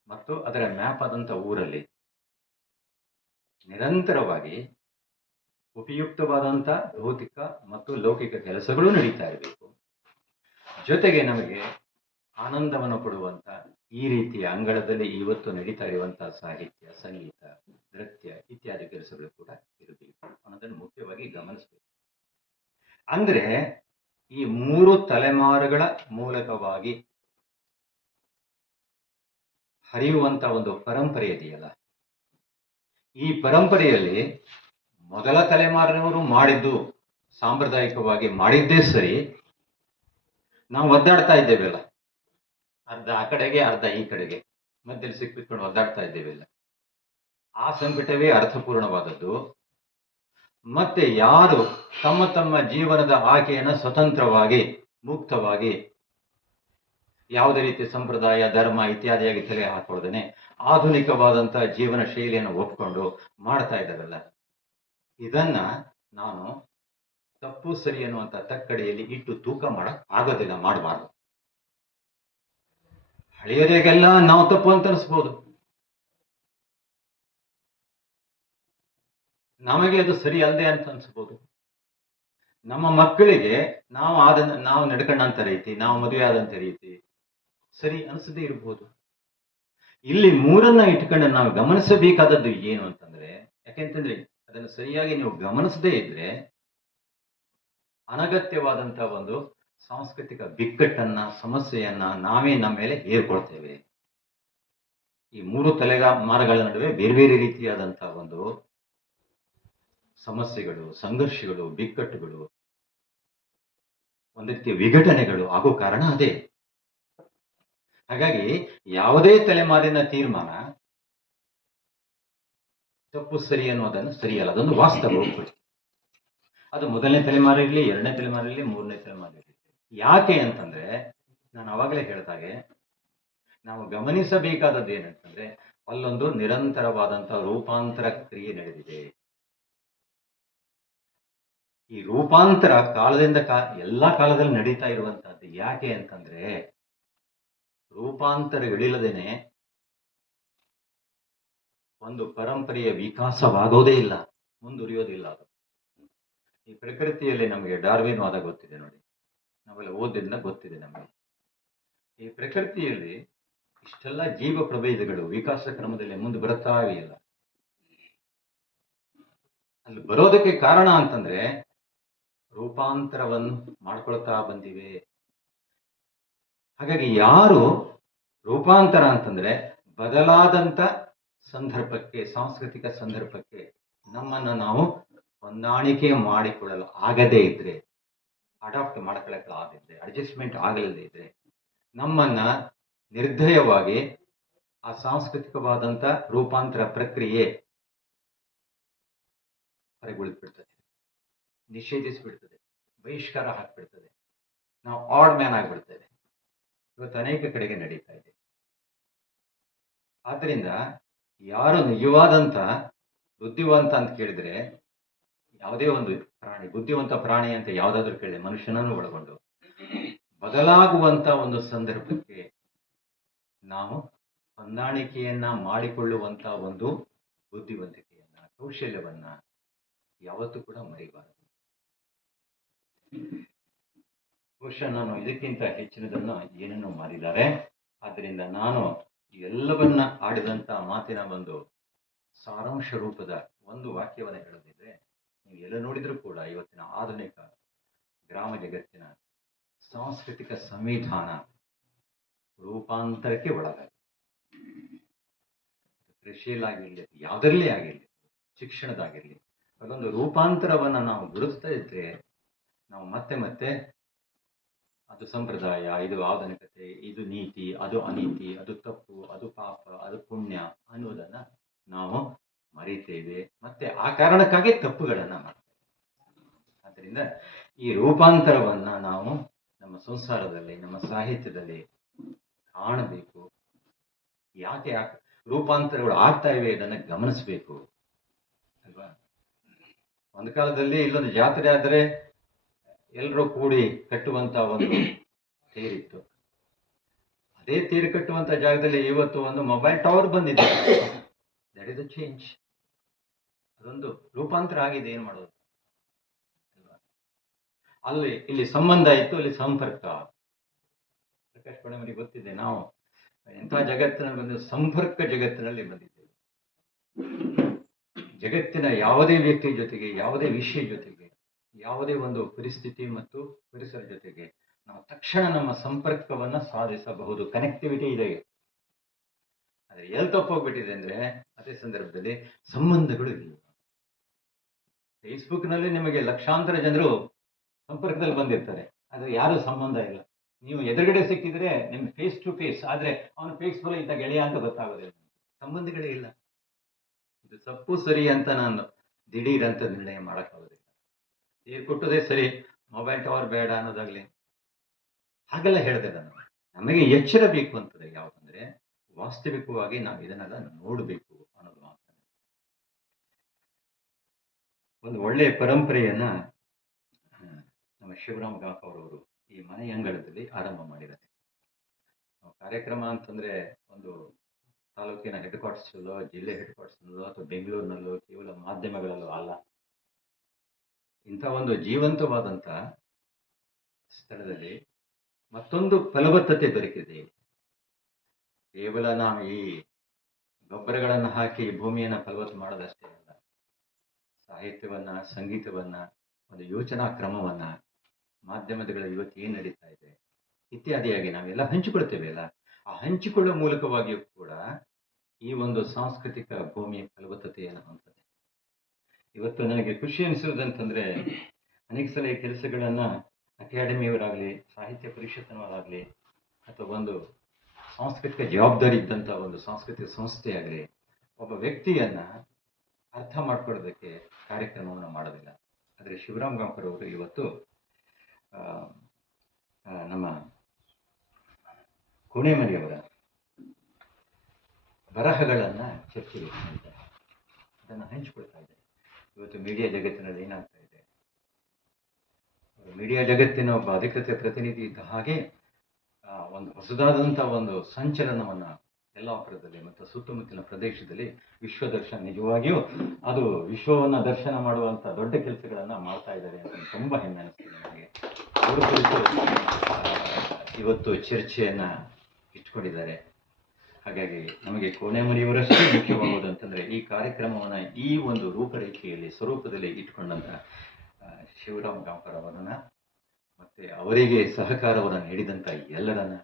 ಮತ್ತು ಅದರ ಮ್ಯಾಪ್ ಆದಂತ ಊರಲ್ಲಿ ನಿರಂತರವಾಗಿ ಉಪಯುಕ್ತವಾದಂಥ ಭೌತಿಕ ಮತ್ತು ಲೌಕಿಕ ಕೆಲಸಗಳು ನಡೀತಾ ಇರಬೇಕು. ಜೊತೆಗೆ ನಮಗೆ ಆನಂದವನ್ನು ಕೊಡುವಂಥ ಈ ರೀತಿಯ ಅಂಗಳದಲ್ಲಿ ಇವತ್ತು ನಡೀತಾ ಇರುವಂತಹ ಸಾಹಿತ್ಯ, ಸಂಗೀತ, ನೃತ್ಯ ಇತ್ಯಾದಿ ಕೆಲಸಗಳು ಕೂಡ ಇರಬೇಕು ಅನ್ನೋದನ್ನು ಮುಖ್ಯವಾಗಿ ಗಮನಿಸಬೇಕು. ಅಂದ್ರೆ ಈ 3 ತಲೆಮಾರುಗಳ ಮೂಲಕವಾಗಿ ಹರಿಯುವಂತ ಒಂದು ಪರಂಪರೆ ಇದೆಯಲ್ಲ, ಈ ಪರಂಪರೆಯಲ್ಲಿ ಮೊದಲ ತಲೆಮಾರಿನವರು ಮಾಡಿದ್ದು ಸಾಂಪ್ರದಾಯಿಕವಾಗಿ ಮಾಡಿದ್ದೇ ಸರಿ, ನಾವು ಒದ್ದಾಡ್ತಾ ಇದ್ದೇವೆಲ್ಲ, ಅರ್ಧ ಆ ಕಡೆಗೆ ಅರ್ಧ ಈ ಕಡೆಗೆ ಮಧ್ಯದಲ್ಲಿ ಸಿಕ್ಕಿಕೊಂಡು ಒದ್ದಾಡ್ತಾ ಇದ್ದೇವೆಲ್ಲ. ಆ ಸಂಕಟವೇ ಅರ್ಥಪೂರ್ಣವಾದದ್ದು. ಮತ್ತೆ ಯಾರು ತಮ್ಮ ತಮ್ಮ ಜೀವನದ ಆಯ್ಕೆಯನ್ನು ಸ್ವತಂತ್ರವಾಗಿ ಮುಕ್ತವಾಗಿ ಯಾವುದೇ ರೀತಿ ಸಂಪ್ರದಾಯ ಧರ್ಮ ಇತ್ಯಾದಿಯಾಗಿ ತಲೆ ಹಾಕೊಳ್ಳದೇನೆ ಆಧುನಿಕವಾದಂತಹ ಜೀವನ ಶೈಲಿಯನ್ನು ಒಪ್ಕೊಂಡು ಮಾಡ್ತಾ ಇದ್ದಾರಲ್ಲ, ಇದನ್ನ ನಾನು ತಪ್ಪು ಸರಿ ಅನ್ನುವಂಥ ತಕ್ಕಡಿಯಲ್ಲಿ ಇಟ್ಟು ತೂಕ ಮಾಡಕ್ ಆಗೋದಿಲ್ಲ, ಮಾಡಬಾರ್ದು. ಹಳೆಯರಿಗೆಲ್ಲ ನಾವು ತಪ್ಪು ಅಂತ ಅನಿಸ್ಬೋದು, ನಮಗೆ ಅದು ಸರಿ ಅಲ್ಲದೆ ಅಂತ ಅನ್ಸ್ಬೋದು. ನಮ್ಮ ಮಕ್ಕಳಿಗೆ ನಾವು ನಡ್ಕೊಂಡಂತ ರೀತಿ, ನಾವು ಮದುವೆ ಆದಂತ ರೀತಿ ಸರಿ ಅನಿಸದೇ ಇರಬಹುದು. ಇಲ್ಲಿ 3 ಇಟ್ಕೊಂಡು ನಾವು ಗಮನಿಸಬೇಕಾದದ್ದು ಏನು ಅಂತಂದ್ರೆ, ಯಾಕೆಂತಂದ್ರೆ ಅದನ್ನು ಸರಿಯಾಗಿ ನೀವು ಗಮನಿಸದೇ ಇದ್ರೆ ಅನಗತ್ಯವಾದಂತ ಒಂದು ಸಾಂಸ್ಕೃತಿಕ ಬಿಕ್ಕಟ್ಟನ್ನ, ಸಮಸ್ಯೆಯನ್ನ ನಾವೇ ನಮ್ಮ ಮೇಲೆ ಹೇರ್ಕೊಳ್ತೇವೆ. ಈ 3 ತಲೆಮಾರುಗಳ ನಡುವೆ ಬೇರೆ ಬೇರೆ ರೀತಿಯಾದಂತಹ ಒಂದು ಸಮಸ್ಯೆಗಳು, ಸಂಘರ್ಷಗಳು, ಬಿಕ್ಕಟ್ಟುಗಳು, ಒಂದು ರೀತಿಯ ವಿಘಟನೆಗಳು ಆಗೋ ಕಾರಣ ಅದೇ. ಹಾಗಾಗಿ ಯಾವುದೇ ತಲೆಮಾರಿನ ತೀರ್ಮಾನ ತಪ್ಪು ಸರಿ ಅನ್ನೋದನ್ನು ಸರಿಯಲ್ಲ, ಅದೊಂದು ವಾಸ್ತವ. ಅದು ಮೊದಲನೇ ತಲೆಮಾರು ಇರಲಿ, 2ನೇ ತಲೆಮಾರು ಇರಲಿ, 3ನೇ ತಲೆಮಾರು ಇರಲಿ. ಯಾಕೆ ಅಂತಂದ್ರೆ, ನಾನು ಅವಾಗಲೇ ಹೇಳಿದಾಗೆ ನಾವು ಗಮನಿಸಬೇಕಾದದ್ದು ಏನಂತಂದ್ರೆ, ಅಲ್ಲೊಂದು ನಿರಂತರವಾದಂತಹ ರೂಪಾಂತರ ಕ್ರಿಯೆ ನಡೆದಿದೆ. ಈ ರೂಪಾಂತರ ಕಾಲದಿಂದ ಎಲ್ಲಾ ಕಾಲದಲ್ಲಿ ನಡೀತಾ ಇರುವಂತಹದ್ದು. ಯಾಕೆ ಅಂತಂದ್ರೆ, ರೂಪಾಂತರಗಳಿಲ್ಲದೇನೆ ಒಂದು ಪರಂಪರೆಯ ವಿಕಾಸವಾಗೋದೇ ಇಲ್ಲ, ಮುಂದುವರಿಯೋದಿಲ್ಲ. ಅದು ಈ ಪ್ರಕೃತಿಯಲ್ಲಿ ನಮಗೆ ಡಾರ್ವಿನ್ ವಾದ ಗೊತ್ತಿದೆ ನೋಡಿ, ನಾವೆಲ್ಲ ಓದಿದ್ರಿಂದ ಗೊತ್ತಿದೆ ನಮಗೆ. ಈ ಪ್ರಕೃತಿಯಲ್ಲಿ ಇಷ್ಟೆಲ್ಲ ಜೀವ ಪ್ರಭೇದಗಳು ವಿಕಾಸ ಕ್ರಮದಲ್ಲಿ ಮುಂದೆ ಬರುತ್ತಾ ಇಲ್ಲ. ಅಲ್ಲಿ ಬರೋದಕ್ಕೆ ಕಾರಣ ಅಂತಂದ್ರೆ ರೂಪಾಂತರವನ್ನು ಮಾಡ್ಕೊಳ್ತಾ ಬಂದಿವೆ. ಹಾಗಾಗಿ ಯಾರು ರೂಪಾಂತರ ಅಂತಂದ್ರೆ ಬದಲಾದಂತ ಸಂದರ್ಭಕ್ಕೆ, ಸಾಂಸ್ಕೃತಿಕ ಸಂದರ್ಭಕ್ಕೆ ನಮ್ಮನ್ನು ನಾವು ಹೊಂದಾಣಿಕೆ ಮಾಡಿಕೊಳ್ಳಲು ಆಗದೇ ಇದ್ರೆ, ಅಡಾಪ್ಟ್ ಮಾಡ್ಕೊಳ್ಳಕ್ಕೆ ಆಗದಿದ್ರೆ, ಅಡ್ಜಸ್ಟ್ಮೆಂಟ್ ಆಗಲಿಲ್ಲದೆ ಇದ್ರೆ, ನಮ್ಮನ್ನ ನಿರ್ದಯವಾಗಿ ಆ ಸಾಂಸ್ಕೃತಿಕವಾದಂತ ರೂಪಾಂತರ ಪ್ರಕ್ರಿಯೆ ಹೊರಗುಳಿದ್ಬಿಡ್ತದೆ, ನಿಷೇಧಿಸಿಬಿಡ್ತದೆ, ಬಹಿಷ್ಕಾರ ಹಾಕ್ಬಿಡ್ತದೆ, ನಾವು ಆಡ್ ಮ್ಯಾನ್ ಆಗಿಬಿಡ್ತೇವೆ. ಇವತ್ತು ಅನೇಕ ಕಡೆಗೆ ನಡೀತಾ ಇದೆ. ಆದ್ರಿಂದ ಯಾರು ನಿಜವಾದಂತ ಬುದ್ಧಿವಂತ ಅಂತ ಕೇಳಿದ್ರೆ, ಯಾವುದೇ ಒಂದು ಪ್ರಾಣಿ, ಬುದ್ಧಿವಂತ ಪ್ರಾಣಿ ಅಂತ ಯಾವುದಾದ್ರೂ ಕೇಳಿದ್ರೆ ಮನುಷ್ಯನನ್ನು ಒಳಗೊಂಡು ಬದಲಾಗುವಂತ ಒಂದು ಸಂದರ್ಭಕ್ಕೆ ನಾವು ಹೊಂದಾಣಿಕೆಯನ್ನ ಮಾಡಿಕೊಳ್ಳುವಂತ ಒಂದು ಬುದ್ಧಿವಂತಿಕೆಯನ್ನ, ಕೌಶಲ್ಯವನ್ನ ಯಾವತ್ತೂ ಕೂಡ ಮರಿಬಾರದು. ಬಹುಶಃ ನಾನು ಇದಕ್ಕಿಂತ ಹೆಚ್ಚಿನದನ್ನು ಏನನ್ನು ಮಾಡಿದ್ದಾರೆ. ಆದ್ದರಿಂದ ನಾನು ಎಲ್ಲವನ್ನ ಆಡಿದಂತ ಮಾತಿನ ಒಂದು ಸಾರಾಂಶ ರೂಪದ ಒಂದು ವಾಕ್ಯವನ್ನು ಹೇಳದಿದ್ರೆ, ನೀವು ಎಲ್ಲ ನೋಡಿದ್ರೂ ಕೂಡ ಇವತ್ತಿನ ಆಧುನಿಕ ಗ್ರಾಮ ಜಗತ್ತಿನ ಸಾಂಸ್ಕೃತಿಕ ಸಂವಿಧಾನ ರೂಪಾಂತರಕ್ಕೆ ಒಳಗಾಗಿದೆ. ಕೃಷಿಯಲ್ಲಾಗಿರಲಿ, ಯಾವುದರಲ್ಲೇ ಆಗಿರಲಿ, ಶಿಕ್ಷಣದಾಗಿರಲಿ, ಅದೊಂದು ರೂಪಾಂತರವನ್ನ ನಾವು ಗುರುತಿಸ್ತಾ ಇದ್ರೆ ನಾವು ಮತ್ತೆ ಮತ್ತೆ ಅದು ಸಂಪ್ರದಾಯ, ಇದು ಆಧುನಿಕತೆ, ಇದು ನೀತಿ, ಅದು ಅನೀತಿ, ಅದು ತಪ್ಪು, ಅದು ಪಾಪ, ಅದು ಪುಣ್ಯ ಅನ್ನುವುದನ್ನ ನಾವು ಮರೀತೇವೆ. ಮತ್ತೆ ಆ ಕಾರಣಕ್ಕಾಗಿ ತಪ್ಪುಗಳನ್ನ ಮಾಡ್ತೇವೆ. ಆದ್ದರಿಂದ ಈ ರೂಪಾಂತರವನ್ನ ನಾವು ನಮ್ಮ ಸಂಸಾರದಲ್ಲಿ, ನಮ್ಮ ಸಾಹಿತ್ಯದಲ್ಲಿ ಕಾಣಬೇಕು. ಯಾಕೆ ರೂಪಾಂತರಗಳು ಆಗ್ತಾ ಇವೆ ಇದನ್ನ ಗಮನಿಸಬೇಕು ಅಲ್ವಾ? ಒಂದು ಕಾಲದಲ್ಲಿ ಇಲ್ಲೊಂದು ಜಾತ್ರೆ ಆದರೆ ಎಲ್ಲರೂ ಕೂಡಿ ಕಟ್ಟುವಂತ ಒಂದು ತೇರಿತ್ತು. ಅದೇ ತೇರು ಕಟ್ಟುವಂತ ಜಾಗದಲ್ಲಿ ಇವತ್ತು ಒಂದು ಮೊಬೈಲ್ ಟವರ್ ಬಂದಿದೆ. That is a change. ಅದೊಂದು ರೂಪಾಂತರ ಆಗಿದೆ, ಏನು ಮಾಡೋದು ಅಲ್ವಾ? ಇಲ್ಲಿ ಸಂಬಂಧ ಇತ್ತು, ಅಲ್ಲಿ ಸಂಪರ್ಕ. ಪ್ರಕಾಶ್ ಪಣಮರಿಗೆ ಗೊತ್ತಿದೆ, ನಾವು ಎಂಥ ಜಗತ್ತಿನಲ್ಲಿ ಬಂದು ಸಂಪರ್ಕ ಜಗತ್ತಿನಲ್ಲಿ ಬಂದಿದ್ದೇವೆ. ಜಗತ್ತಿನ ಯಾವುದೇ ವ್ಯಕ್ತಿ ಜೊತೆಗೆ, ಯಾವುದೇ ವಿಷಯ ಜೊತೆಗೆ, ಯಾವುದೇ ಒಂದು ಪರಿಸ್ಥಿತಿ ಮತ್ತು ಪರಿಸರ ಜೊತೆಗೆ ನಾವು ತಕ್ಷಣ ನಮ್ಮ ಸಂಪರ್ಕವನ್ನ ಸಾಧಿಸಬಹುದು. ಕನೆಕ್ಟಿವಿಟಿ ಇದೆ. ಆದರೆ ಎಲ್ಲಿ ತಪ್ಪೋಗ್ಬಿಟ್ಟಿದೆ ಅಂದ್ರೆ, ಅದೇ ಸಂದರ್ಭದಲ್ಲಿ ಸಂಬಂಧಗಳು ಇಲ್ಲ. ಫೇಸ್ಬುಕ್ನಲ್ಲಿ ನಿಮಗೆ ಲಕ್ಷಾಂತರ ಜನರು ಸಂಪರ್ಕದಲ್ಲಿ ಬಂದಿರ್ತಾರೆ, ಆದರೆ ಯಾರು ಸಂಬಂಧ ಇಲ್ಲ. ನೀವು ಎದುರುಗಡೆ ಸಿಕ್ಕಿದ್ರೆ ನಿಮ್ಗೆ ಫೇಸ್ ಟು ಫೇಸ್, ಆದ್ರೆ ಅವನು ಫೇಸ್ಬುಕ್ ಇದ್ದ ಗೆಳೆಯ ಅಂತ ಗೊತ್ತಾಗೋದಿಲ್ಲ. ಸಂಬಂಧಗಳೇ ಇಲ್ಲ. ಇದು ತಪ್ಪು ಸರಿ ಅಂತ ನಾನು ದಿಢೀರ್ ಅಂತ ನಿರ್ಣಯ ಮಾಡೋಕ್ಕಾಗೋದಿಲ್ಲ. ನೀರು ಕೊಟ್ಟದೇ ಸರಿ, ಮೊಬೈಲ್ ಟವರ್ ಬೇಡ ಅನ್ನೋದಾಗ್ಲಿ ಹಾಗೆಲ್ಲ ಹೇಳಿದೆ ನಾನು. ನಮಗೆ ಎಚ್ಚರ ಬೇಕು ಅಂತದೆ ಯಾವುದಂದ್ರೆ, ವಾಸ್ತವಿಕವಾಗಿ ನಾವು ಇದನ್ನೆಲ್ಲ ನೋಡಬೇಕು ಅನ್ನೋದು ಮಾತ್ರ. ಒಂದು ಒಳ್ಳೆಯ ಪರಂಪರೆಯನ್ನ ನಮ್ಮ ಶಿವರಾಮ್ ಗಾಂಕರ್ ಈ ಮನೆ ಅಂಗಳದಲ್ಲಿ ಆರಂಭ ಮಾಡಿದ್ದಾರೆ. ಕಾರ್ಯಕ್ರಮ ಅಂತಂದ್ರೆ ಒಂದು ತಾಲೂಕಿನ ಹೆಡ್ ಕ್ವಾರ್ಟರ್ಸಲ್ಲೋ, ಜಿಲ್ಲೆ ಹೆಡ್ ಕ್ವಾರ್ಟರ್ಸ್ನಲ್ಲೋ ಅಥವಾ ಬೆಂಗಳೂರಿನಲ್ಲೋ ಕೇವಲ ಮಾಧ್ಯಮಗಳಲ್ಲೋ ಅಲ್ಲ, ಇಂಥ ಒಂದು ಜೀವಂತವಾದಂಥ ಸ್ಥಳದಲ್ಲಿ ಮತ್ತೊಂದು ಫಲವತ್ತತೆ ದೊರಕಿದೆ. ಕೇವಲ ನಾವು ಈ ಗೊಬ್ಬರಗಳನ್ನು ಹಾಕಿ ಭೂಮಿಯನ್ನು ಫಲವತ್ತು ಮಾಡೋದಷ್ಟೇ ಅಲ್ಲ, ಸಾಹಿತ್ಯವನ್ನ, ಸಂಗೀತವನ್ನ, ಒಂದು ಯೋಚನಾ ಕ್ರಮವನ್ನ, ಮಾಧ್ಯಮಗಳ ಇವತ್ತು ಏನು ನಡೀತಾ ಇದೆ ಇತ್ಯಾದಿಯಾಗಿ ನಾವೆಲ್ಲ ಹಂಚಿಕೊಳ್ತೇವೆ ಅಲ್ಲ, ಆ ಹಂಚಿಕೊಳ್ಳುವ ಮೂಲಕವಾಗಿಯೂ ಕೂಡ ಈ ಒಂದು ಸಾಂಸ್ಕೃತಿಕ ಭೂಮಿಯ ಫಲವತ್ತತೆಯನ್ನು ಹೊಂದಿದೆ. ಇವತ್ತು ನನಗೆ ಖುಷಿ ಅನಿಸುವುದಂತಂದ್ರೆ, ಅನೇಕ ಸಲ ಈ ಕೆಲಸಗಳನ್ನ ಅಕಾಡೆಮಿಯವರಾಗಲಿ, ಸಾಹಿತ್ಯ ಪರಿಷತ್ತಿನವರಾಗಲಿ, ಅಥವಾ ಒಂದು ಸಾಂಸ್ಕೃತಿಕ ಜವಾಬ್ದಾರಿ ಇದ್ದಂಥ ಒಂದು ಸಾಂಸ್ಕೃತಿಕ ಸಂಸ್ಥೆಯಾಗಲಿ ಒಬ್ಬ ವ್ಯಕ್ತಿಯನ್ನ ಅರ್ಥ ಮಾಡ್ಕೊಳ್ಳೋದಕ್ಕೆ ಕಾರ್ಯಕ್ರಮವನ್ನು ಮಾಡೋದಿಲ್ಲ. ಆದರೆ ಶಿವರಾಮ್ ಗಾಂಕರ್ ಅವರು ಇವತ್ತು ನಮ್ಮ ಕೋಣೆಮನೆಯವರ ಬರಹಗಳನ್ನು ಚರ್ಚೆಗೆ ಇಟ್ಟಿದ್ದಾರೆ, ಅದನ್ನು ಹಂಚಿಕೊಳ್ತಾ ಇದ್ದಾರೆ. ಇವತ್ತು ಮೀಡಿಯಾ ಜಗತ್ತಿನಲ್ಲಿ ಏನಾಗ್ತಾ ಇದೆ, ಮೀಡಿಯಾ ಜಗತ್ತಿನ ಒಬ್ಬ ಅಧಿಕೃತ ಪ್ರತಿನಿಧಿ ಇದ್ದ ಹಾಗೆ ಒಂದು ಹೊಸದಾದಂಥ ಒಂದು ಸಂಚಲನವನ್ನು ಯಲ್ಲಾಪುರದಲ್ಲಿ ಮತ್ತು ಸುತ್ತಮುತ್ತಲಿನ ಪ್ರದೇಶದಲ್ಲಿ ವಿಶ್ವದರ್ಶನ ನಿಜವಾಗಿಯೂ ಅದು ವಿಶ್ವವನ್ನು ದರ್ಶನ ಮಾಡುವಂಥ ದೊಡ್ಡ ಕೆಲಸಗಳನ್ನು ಮಾಡ್ತಾ ಇದ್ದಾರೆ ಅಂತ ತುಂಬ ಹೆಮ್ಮೆ ಅನಿಸ್ತದೆ ನನಗೆ. ಅವರ ಕುರಿತು ಇವತ್ತು ಚರ್ಚೆಯನ್ನು ಇಟ್ಕೊಂಡಿದ್ದಾರೆ. ಹಾಗಾಗಿ ನಮಗೆ ಕೋಣೆಮನೆಯವರಷ್ಟೇ ಮುಖ್ಯವಾಗುವುದು ಅಂತಂದರೆ, ಈ ಕಾರ್ಯಕ್ರಮವನ್ನು ಈ ಒಂದು ರೂಪರೇಖೆಯಲ್ಲಿ ಸ್ವರೂಪದಲ್ಲಿ ಇಟ್ಕೊಂಡಂಥ ಶಿವರಾಮ್ ಗಾಂಕರ್ ಅವರನ್ನು ಮತ್ತು ಅವರಿಗೆ ಸಹಕಾರವನ್ನು ನೀಡಿದಂಥ ಎಲ್ಲರನ್ನ,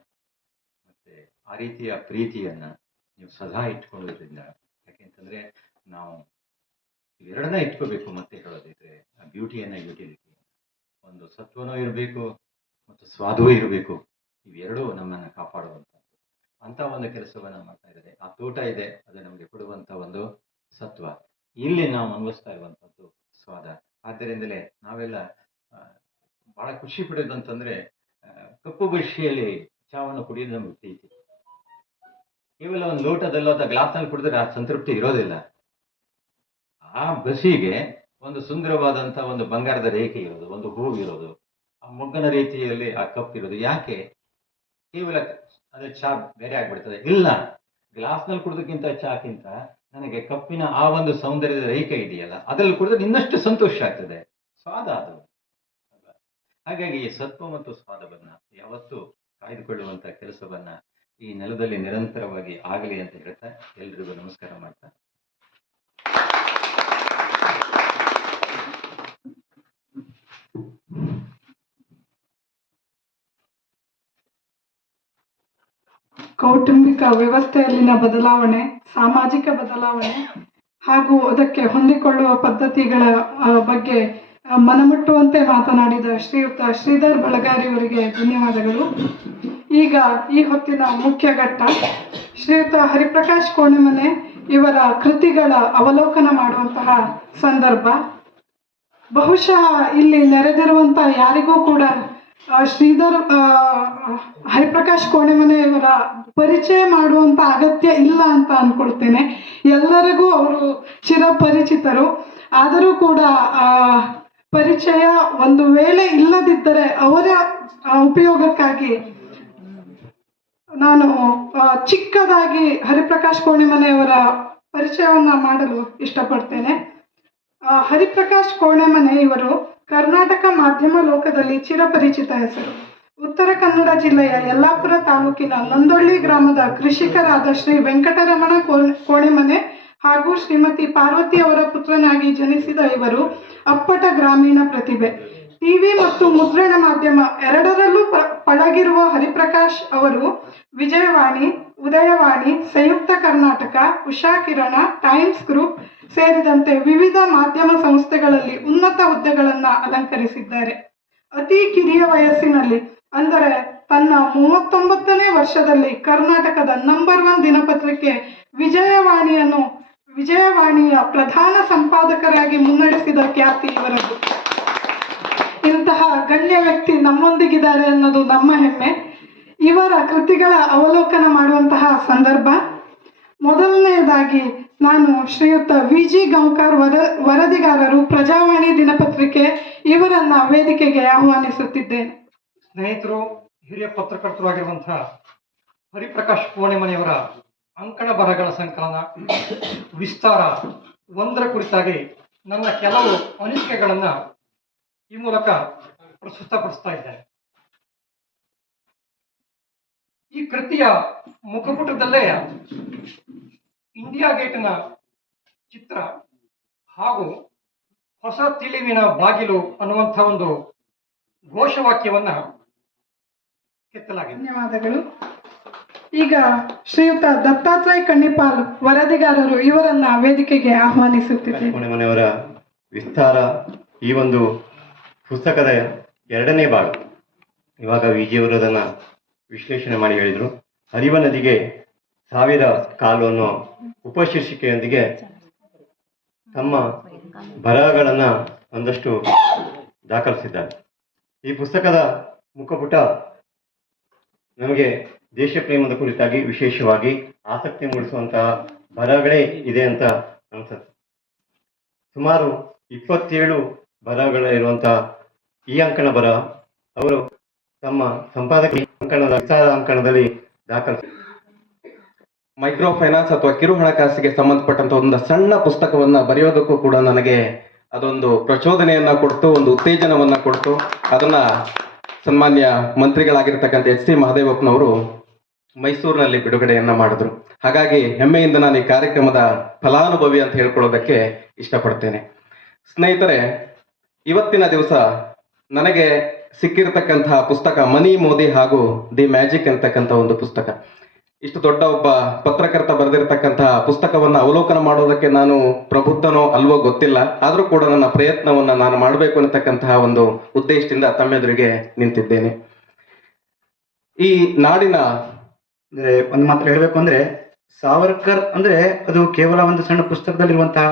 ಮತ್ತು ಆ ರೀತಿಯ ಪ್ರೀತಿಯನ್ನು ನೀವು ಸದಾ ಇಟ್ಕೊಳ್ಳೋದ್ರಿಂದ, ಯಾಕೆಂತಂದರೆ ನಾವು ಇವೆರಡನ್ನ ಇಟ್ಕೋಬೇಕು. ಮತ್ತೆ ಹೇಳೋದಿದ್ರೆ ಆ ಬ್ಯೂಟಿಯನ್ನು, ಯುಟಿಲಿಟಿ, ಒಂದು ಸತ್ವನೂ ಇರಬೇಕು ಮತ್ತು ಸ್ವಾದವೂ ಇರಬೇಕು. ಇವೆರಡೂ ನಮ್ಮನ್ನು ಕಾಪಾಡುವಂಥದ್ದು ಅಂಥ ಒಂದು ಕೆಲಸವನ್ನು ಮಾಡ್ತಾ ಇದ್ದಾರೆ. ಆ ತೋಟ ಇದೆ, ಅದು ನಮಗೆ ಕೊಡುವಂಥ ಒಂದು ಸತ್ವ, ಇಲ್ಲಿ ನಾವು ಅನುಭವಿಸ್ತಾ ಇರುವಂಥದ್ದು ಸ್ವಾದ. ಆದ್ದರಿಂದಲೇ ನಾವೆಲ್ಲ ಬಹಳ ಖುಷಿ ಪಡೋದಂತಂದ್ರೆ, ಕಪ್ಪು ಬಸಿಯಲ್ಲಿ ಚಾವನ್ನು ಕುಡಿಯೋದು ನಮ್ಗೆ ಪ್ರೀತಿ. ಕೇವಲ ಒಂದು ಲೋಟದಲ್ಲೋ ಅಥವಾ ಗ್ಲಾಸ್ನಲ್ಲಿ ಕುಡಿದ್ರೆ ಆ ಸಂತೃಪ್ತಿ ಇರೋದಿಲ್ಲ. ಆ ಬಸಿಗೆ ಒಂದು ಸುಂದರವಾದಂಥ ಒಂದು ಬಂಗಾರದ ರೇಖೆ ಇರೋದು, ಒಂದು ಹೂವು ಇರೋದು, ಆ ಮೊಗ್ಗನ ರೀತಿಯಲ್ಲಿ ಆ ಕಪ್ ಇರೋದು. ಯಾಕೆ ಕೇವಲ ಅದ್ರ ಚಾ ಬೇರೆ ಆಗ್ಬಿಡ್ತದೆ? ಇಲ್ಲ, ಗ್ಲಾಸ್ನಲ್ಲಿ ಕುಡಿದಕ್ಕಿಂತ ಚಾಕ್ಕಿಂತ ನನಗೆ ಕಪ್ಪಿನ ಆ ಒಂದು ಸೌಂದರ್ಯದ ರೇಖೆ ಇದೆಯಲ್ಲ, ಅದ್ರಲ್ಲಿ ಕುಡಿದ್ರೆ ಇನ್ನಷ್ಟು ಸಂತೋಷ ಆಗ್ತದೆ, ಸ್ವಾದ ಅದು. ಹಾಗಾಗಿ ಈ ಸತ್ವ ಮತ್ತು ಸ್ವಾದವನ್ನ ಯಾವತ್ತೂ ಕಾಯ್ದುಕೊಳ್ಳುವಂತ ಕೆಲಸವನ್ನ ಈ ನೆಲದಲ್ಲಿ ನಿರಂತರವಾಗಿ ಆಗಲಿ ಅಂತ ಹೇಳ್ತಾ ಎಲ್ರಿಗೂ ನಮಸ್ಕಾರ ಮಾಡ್ತಾ. ಕೌಟುಂಬಿಕ ವ್ಯವಸ್ಥೆಯಲ್ಲಿನ ಬದಲಾವಣೆ, ಸಾಮಾಜಿಕ ಬದಲಾವಣೆ ಹಾಗೂ ಅದಕ್ಕೆ ಹೊಂದಿಕೊಳ್ಳುವ ಪದ್ಧತಿಗಳ ಬಗ್ಗೆ ಮನಮುಟ್ಟುವಂತೆ ಮಾತನಾಡಿದ ಶ್ರೀಯುತ ಶ್ರೀಧರ್ ಬಳಗಾರಿ ಅವರಿಗೆ ಧನ್ಯವಾದಗಳು. ಈಗ ಈ ಹೊತ್ತಿನ ಮುಖ್ಯ ಘಟ್ಟ, ಶ್ರೀಯುತ ಹರಿಪ್ರಕಾಶ್ ಕೋಣೆಮನೆ ಇವರ ಕೃತಿಗಳ ಅವಲೋಕನ ಮಾಡುವಂತಹ ಸಂದರ್ಭ. ಬಹುಶಃ ಇಲ್ಲಿ ನೆರೆದಿರುವಂಥ ಯಾರಿಗೂ ಕೂಡ ಶ್ರೀಧರ್ ಹರಿಪ್ರಕಾಶ್ ಕೋಣೆಮನೆ ಇವರ ಪರಿಚಯ ಮಾಡುವಂಥ ಅಗತ್ಯ ಇಲ್ಲ ಅಂತ ಅಂದ್ಕೊಳ್ತೇನೆ. ಎಲ್ಲರಿಗೂ ಅವರು ಚಿರಪರಿಚಿತರು. ಆದರೂ ಕೂಡ ಪರಿಚಯ ಒಂದು ವೇಳೆ ಇಲ್ಲದಿದ್ದರೆ ಅವರ ಉಪಯೋಗಕ್ಕಾಗಿ ನಾನು ಚಿಕ್ಕದಾಗಿ ಹರಿಪ್ರಕಾಶ್ ಕೋಣೆಮನೆಯವರ ಪರಿಚಯವನ್ನು ಮಾಡಲು ಇಷ್ಟಪಡ್ತೇನೆ. ಹರಿಪ್ರಕಾಶ್ ಕೋಣೆಮನೆ ಇವರು ಕರ್ನಾಟಕ ಮಾಧ್ಯಮ ಲೋಕದಲ್ಲಿ ಚಿರಪರಿಚಿತ ಹೆಸರು. ಉತ್ತರ ಕನ್ನಡ ಜಿಲ್ಲೆಯ ಯಲ್ಲಾಪುರ ತಾಲೂಕಿನ ನಂದೊಳ್ಳಿ ಗ್ರಾಮದ ಕೃಷಿಕರಾದ ಶ್ರೀ ವೆಂಕಟರಮಣ ಕೋಣೆಮನೆ ಹಾಗೂ ಶ್ರೀಮತಿ ಪಾರ್ವತಿ ಅವರ ಪುತ್ರನಾಗಿ ಜನಿಸಿದ ಇವರು ಅಪ್ಪಟ ಗ್ರಾಮೀಣ ಪ್ರತಿಭೆ. ಟಿವಿ ಮತ್ತು ಮುದ್ರಣ ಮಾಧ್ಯಮ ಎರಡರಲ್ಲೂ ಪಳಗಿರುವ ಹರಿಪ್ರಕಾಶ್ ಅವರು ವಿಜಯವಾಣಿ, ಉದಯವಾಣಿ, ಸಂಯುಕ್ತ ಕರ್ನಾಟಕ, ಉಷಾ ಕಿರಣ, ಟೈಮ್ಸ್ ಗ್ರೂಪ್ ಸೇರಿದಂತೆ ವಿವಿಧ ಮಾಧ್ಯಮ ಸಂಸ್ಥೆಗಳಲ್ಲಿ ಉನ್ನತ ಹುದ್ದೆಗಳನ್ನು ಅಲಂಕರಿಸಿದ್ದಾರೆ. ಅತಿ ಕಿರಿಯ ವಯಸ್ಸಿನಲ್ಲಿ ಅಂದರೆ ತನ್ನ 39ನೇ ವರ್ಷದಲ್ಲಿ ಕರ್ನಾಟಕದ ನಂಬರ್ 1 ದಿನಪತ್ರಿಕೆ ವಿಜಯವಾಣಿಯ ಪ್ರಧಾನ ಸಂಪಾದಕರಾಗಿ ಮುನ್ನಡೆಸಿದ ಖ್ಯಾತಿ ಇವರದ್ದು. ಇಂತಹ ಗಣ್ಯ ವ್ಯಕ್ತಿ ನಮ್ಮೊಂದಿಗಿದ್ದಾರೆ ಅನ್ನೋದು ನಮ್ಮ ಹೆಮ್ಮೆ. ಇವರ ಕೃತಿಗಳ ಅವಲೋಕನ ಮಾಡುವಂತಹ ಸಂದರ್ಭ. ಮೊದಲನೆಯದಾಗಿ ನಾನು ಶ್ರೀಯುತ VG ಗಾಂವ್ಕರ್ ವರದಿಗಾರರು, ಪ್ರಜಾವಾಣಿ ದಿನಪತ್ರಿಕೆ, ಇವರನ್ನ ವೇದಿಕೆಗೆ ಆಹ್ವಾನಿಸುತ್ತಿದ್ದೇನೆ. ಸ್ನೇಹಿತರು, ಹಿರಿಯ ಪತ್ರಕರ್ತರು ಆಗಿರುವಂತಹ ಹರಿಪ್ರಕಾಶ್ ಕೋಣೆಮನೆಯವರ ಅಂಕಣ ಬರಹಗಳ ಸಂಕಲನ ವಿಸ್ತಾರ 1ರ ಕುರಿತಾಗಿ ನನ್ನ ಕೆಲವು ಅನಿಸಿಕೆಗಳನ್ನು ಈ ಮೂಲಕ ಪ್ರಸ್ತುತಪಡಿಸ್ತಾ ಇದ್ದೇನೆ. ಈ ಕೃತಿಯ ಮುಖಪುಟದಲ್ಲೇ ಇಂಡಿಯಾ ಗೇಟ್ನ ಚಿತ್ರ ಹಾಗೂ ಹೊಸ ತಿಳಿವಿನ ಬಾಗಿಲು ಅನ್ನುವಂಥ ಒಂದು ಘೋಷವಾಕ್ಯವನ್ನ ಕೆತ್ತಲಾಗಿದೆ. ಧನ್ಯವಾದಗಳು. ಈಗ ಶ್ರೀಯುತ ದತ್ತಾತ್ರೇಯ ಕಣ್ಣಿಪಾಲ್ ವರದಿಗಾರರು, ಇವರನ್ನ ವೇದಿಕೆಗೆ ಆಹ್ವಾನಿಸುತ್ತಿದ್ದೇನೆ. ಕೋಣೆಮನೆಯವರ ವಿಸ್ತಾರ ಈ ಒಂದು ಪುಸ್ತಕದ 2ನೇ ಭಾಗ. ಇವಾಗ ವಿಜಿಯವರು ಅದನ್ನು ವಿಶ್ಲೇಷಣೆ ಮಾಡಿ ಹೇಳಿದರು. ಹರಿವ ನದಿಗೆ 1000 ಕಾಲು ಅನ್ನೋ ಉಪಶೀರ್ಷಿಕೆಯೊಂದಿಗೆ ತಮ್ಮ ಬರಹಗಳನ್ನು ಒಂದಷ್ಟು ದಾಖಲಿಸಿದ್ದಾರೆ. ಈ ಪುಸ್ತಕದ ಮುಖಪುಟ ನಮಗೆ ದೇಶ ಪ್ರೇಮದ ಕುರಿತಾಗಿ ವಿಶೇಷವಾಗಿ ಆಸಕ್ತಿ ಮೂಡಿಸುವಂತಹ ಬರಹಗಳೇ ಇದೆ ಅಂತ ಅನ್ಸುತ್ತೆ. ಸುಮಾರು 27 ಬರಹಗಳಿರುವಂತಹ ಈ ಅಂಕಣ ಬರಹ ಅವರು ತಮ್ಮ ಸಂಪಾದಕ ಅಂಕಣದಲ್ಲಿ ದಾಖಲಿಸಿ ಮೈಕ್ರೋ ಫೈನಾನ್ಸ್ ಅಥವಾ ಕಿರು ಹಣಕಾಸಿಗೆ ಸಂಬಂಧಪಟ್ಟಂತ ಒಂದು ಸಣ್ಣ ಪುಸ್ತಕವನ್ನ ಬರೆಯೋದಕ್ಕೂ ಕೂಡ ನನಗೆ ಅದೊಂದು ಪ್ರಚೋದನೆಯನ್ನ ಕೊಡ್ತು, ಒಂದು ಉತ್ತೇಜನವನ್ನ ಕೊಡ್ತು. ಅದನ್ನ ಸನ್ಮಾನ್ಯ ಮಂತ್ರಿಗಳಾಗಿರ್ತಕ್ಕಂಥ HC ಮಹದೇವಪ್ಪನವರು ಮೈಸೂರಿನಲ್ಲಿ ಬಿಡುಗಡೆಯನ್ನ ಮಾಡಿದ್ರು. ಹಾಗಾಗಿ ಹೆಮ್ಮೆಯಿಂದ ನಾನು ಈ ಕಾರ್ಯಕ್ರಮದ ಫಲಾನುಭವಿ ಅಂತ ಹೇಳ್ಕೊಳ್ಳೋದಕ್ಕೆ ಇಷ್ಟಪಡ್ತೇನೆ. ಸ್ನೇಹಿತರೆ, ಇವತ್ತಿನ ದಿವಸ ನನಗೆ ಸಿಕ್ಕಿರತಕ್ಕಂತಹ ಪುಸ್ತಕ ಮನಿ, ಮೋದಿ ಹಾಗೂ ದಿ ಮ್ಯಾಜಿಕ್ ಅಂತಕ್ಕಂಥ ಒಂದು ಪುಸ್ತಕ. ಇಷ್ಟು ದೊಡ್ಡ ಒಬ್ಬ ಪತ್ರಕರ್ತ ಬರೆದಿರತಕ್ಕಂತಹ ಪುಸ್ತಕವನ್ನ ಅವಲೋಕನ ಮಾಡೋದಕ್ಕೆ ನಾನು ಪ್ರಬುದ್ಧನೋ ಅಲ್ವೋ ಗೊತ್ತಿಲ್ಲ, ಆದರೂ ಕೂಡ ನನ್ನ ಪ್ರಯತ್ನವನ್ನ ನಾನು ಮಾಡಬೇಕು ಅನ್ನತಕ್ಕಂತಹ ಒಂದು ಉದ್ದೇಶದಿಂದ ತಮ್ಮೆದುರಿಗೆ ನಿಂತಿದ್ದೇನೆ. ಈ ನಾಡಿನ ಅಂದ್ರೆ ಒಂದು ಮಾತ್ರ ಹೇಳಬೇಕು ಅಂದ್ರೆ, ಸಾವರ್ಕರ್ ಅಂದ್ರೆ ಅದು ಕೇವಲ ಒಂದು ಸಣ್ಣ ಪುಸ್ತಕದಲ್ಲಿರುವಂತಹ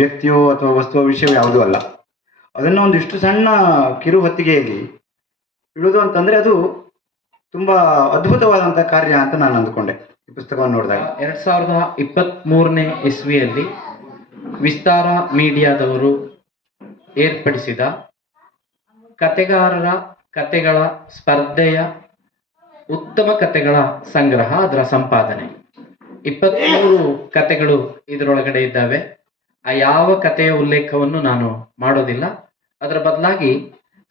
ವ್ಯಕ್ತಿಯೋ ಅಥವಾ ವಸ್ತುವ ವಿಷಯವೋ ಯಾವುದೂ ಅಲ್ಲ. ಅದನ್ನು ಒಂದಿಷ್ಟು ಸಣ್ಣ ಕಿರು ಹೊತ್ತಿಗೆಯಲ್ಲಿ ಇಡುವುದು ಅಂತಂದ್ರೆ ಅದು ತುಂಬಾ ಅದ್ಭುತವಾದಂಥ ಕಾರ್ಯ ಅಂತ ನಾನು ಅಂದ್ಕೊಂಡೆ ಈ ಪುಸ್ತಕವನ್ನು ನೋಡಿದಾಗ. 2023ನೇ ಇಸ್ವಿಯಲ್ಲಿ ವಿಸ್ತಾರ ಮೀಡಿಯಾದವರು ಏರ್ಪಡಿಸಿದ ಕತೆಗಾರರ ಕತೆಗಳ ಸ್ಪರ್ಧೆಯ ಉತ್ತಮ ಕತೆಗಳ ಸಂಗ್ರಹ, ಅದರ ಸಂಪಾದನೆ. 23 ಕತೆಗಳು ಇದರೊಳಗಡೆ ಇದ್ದಾವೆ. ಆ ಯಾವ ಕಥೆಯ ಉಲ್ಲೇಖವನ್ನು ನಾನು ಮಾಡೋದಿಲ್ಲ. ಅದರ ಬದಲಾಗಿ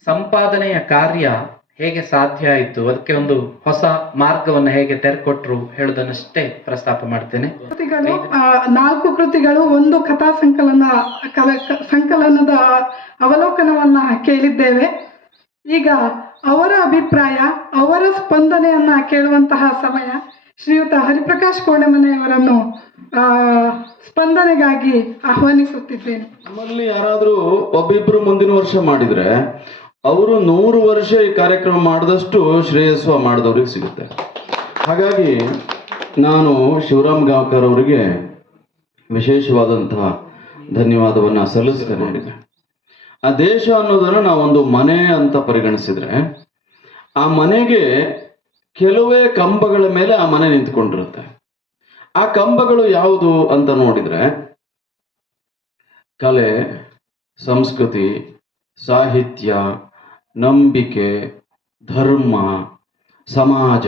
ಸಂಪಾದನೆಯ ಕಾರ್ಯ ಹೇಗೆ ಸಾಧ್ಯ ಆಯಿತು, ಅದಕ್ಕೆ ಒಂದು ಹೊಸ ಮಾರ್ಗವನ್ನು ಹೇಗೆ ತೆರೆಕೊಟ್ರು ಹೇಳೋದನ್ನಷ್ಟೇ ಪ್ರಸ್ತಾಪ ಮಾಡ್ತೇನೆ. ಕೃತಿಗಳು 4 ಕೃತಿಗಳು, 1 ಕಥಾ ಸಂಕಲನದ ಅವಲೋಕನವನ್ನ ಕೇಳಿದ್ದೇವೆ. ಈಗ ಅವರ ಅಭಿಪ್ರಾಯ, ಅವರ ಸ್ಪಂದನೆಯನ್ನ ಕೇಳುವಂತಹ ಸಮಯ. ಶ್ರೀಯುತ ಹರಿಪ್ರಕಾಶ್ ಕೋಣೆಮನೆಯವರನ್ನು ಸ್ಪಂದನೆಗಾಗಿ ಆಹ್ವಾನಿಸುತ್ತಿದ್ದೇನೆ. ನಮ್ಮಲ್ಲಿ ಯಾರಾದರೂ ಒಬ್ಬಿಬ್ರು ಮುಂದಿನ ವರ್ಷ ಮಾಡಿದ್ರೆ ಅವರು 100 ವರ್ಷ ಈ ಕಾರ್ಯಕ್ರಮ ಮಾಡಿದಷ್ಟು ಶ್ರೇಯಸ್ವ ಮಾಡಿದವ್ರಿಗೆ ಸಿಗುತ್ತೆ. ಹಾಗಾಗಿ ನಾನು ಶಿವರಾಮ್ ಗಾಂವ್ಕರ್ ಅವರಿಗೆ ವಿಶೇಷವಾದಂತಹ ಧನ್ಯವಾದವನ್ನು ಸಲ್ಲಿಸ್ತೇನೆ. ಆ ದೇಶ ಅನ್ನೋದನ್ನು ನಾವೊಂದು ಮನೆ ಅಂತ ಪರಿಗಣಿಸಿದ್ರೆ, ಆ ಮನೆಗೆ ಕೆಲವೇ ಕಂಬಗಳ ಮೇಲೆ ಆ ಮನೆ ನಿಂತ್ಕೊಂಡಿರುತ್ತೆ. ಆ ಕಂಬಗಳು ಯಾವುದು ಅಂತ ನೋಡಿದ್ರೆ ಕಲೆ, ಸಂಸ್ಕೃತಿ, ಸಾಹಿತ್ಯ, ನಂಬಿಕೆ, ಧರ್ಮ, ಸಮಾಜ,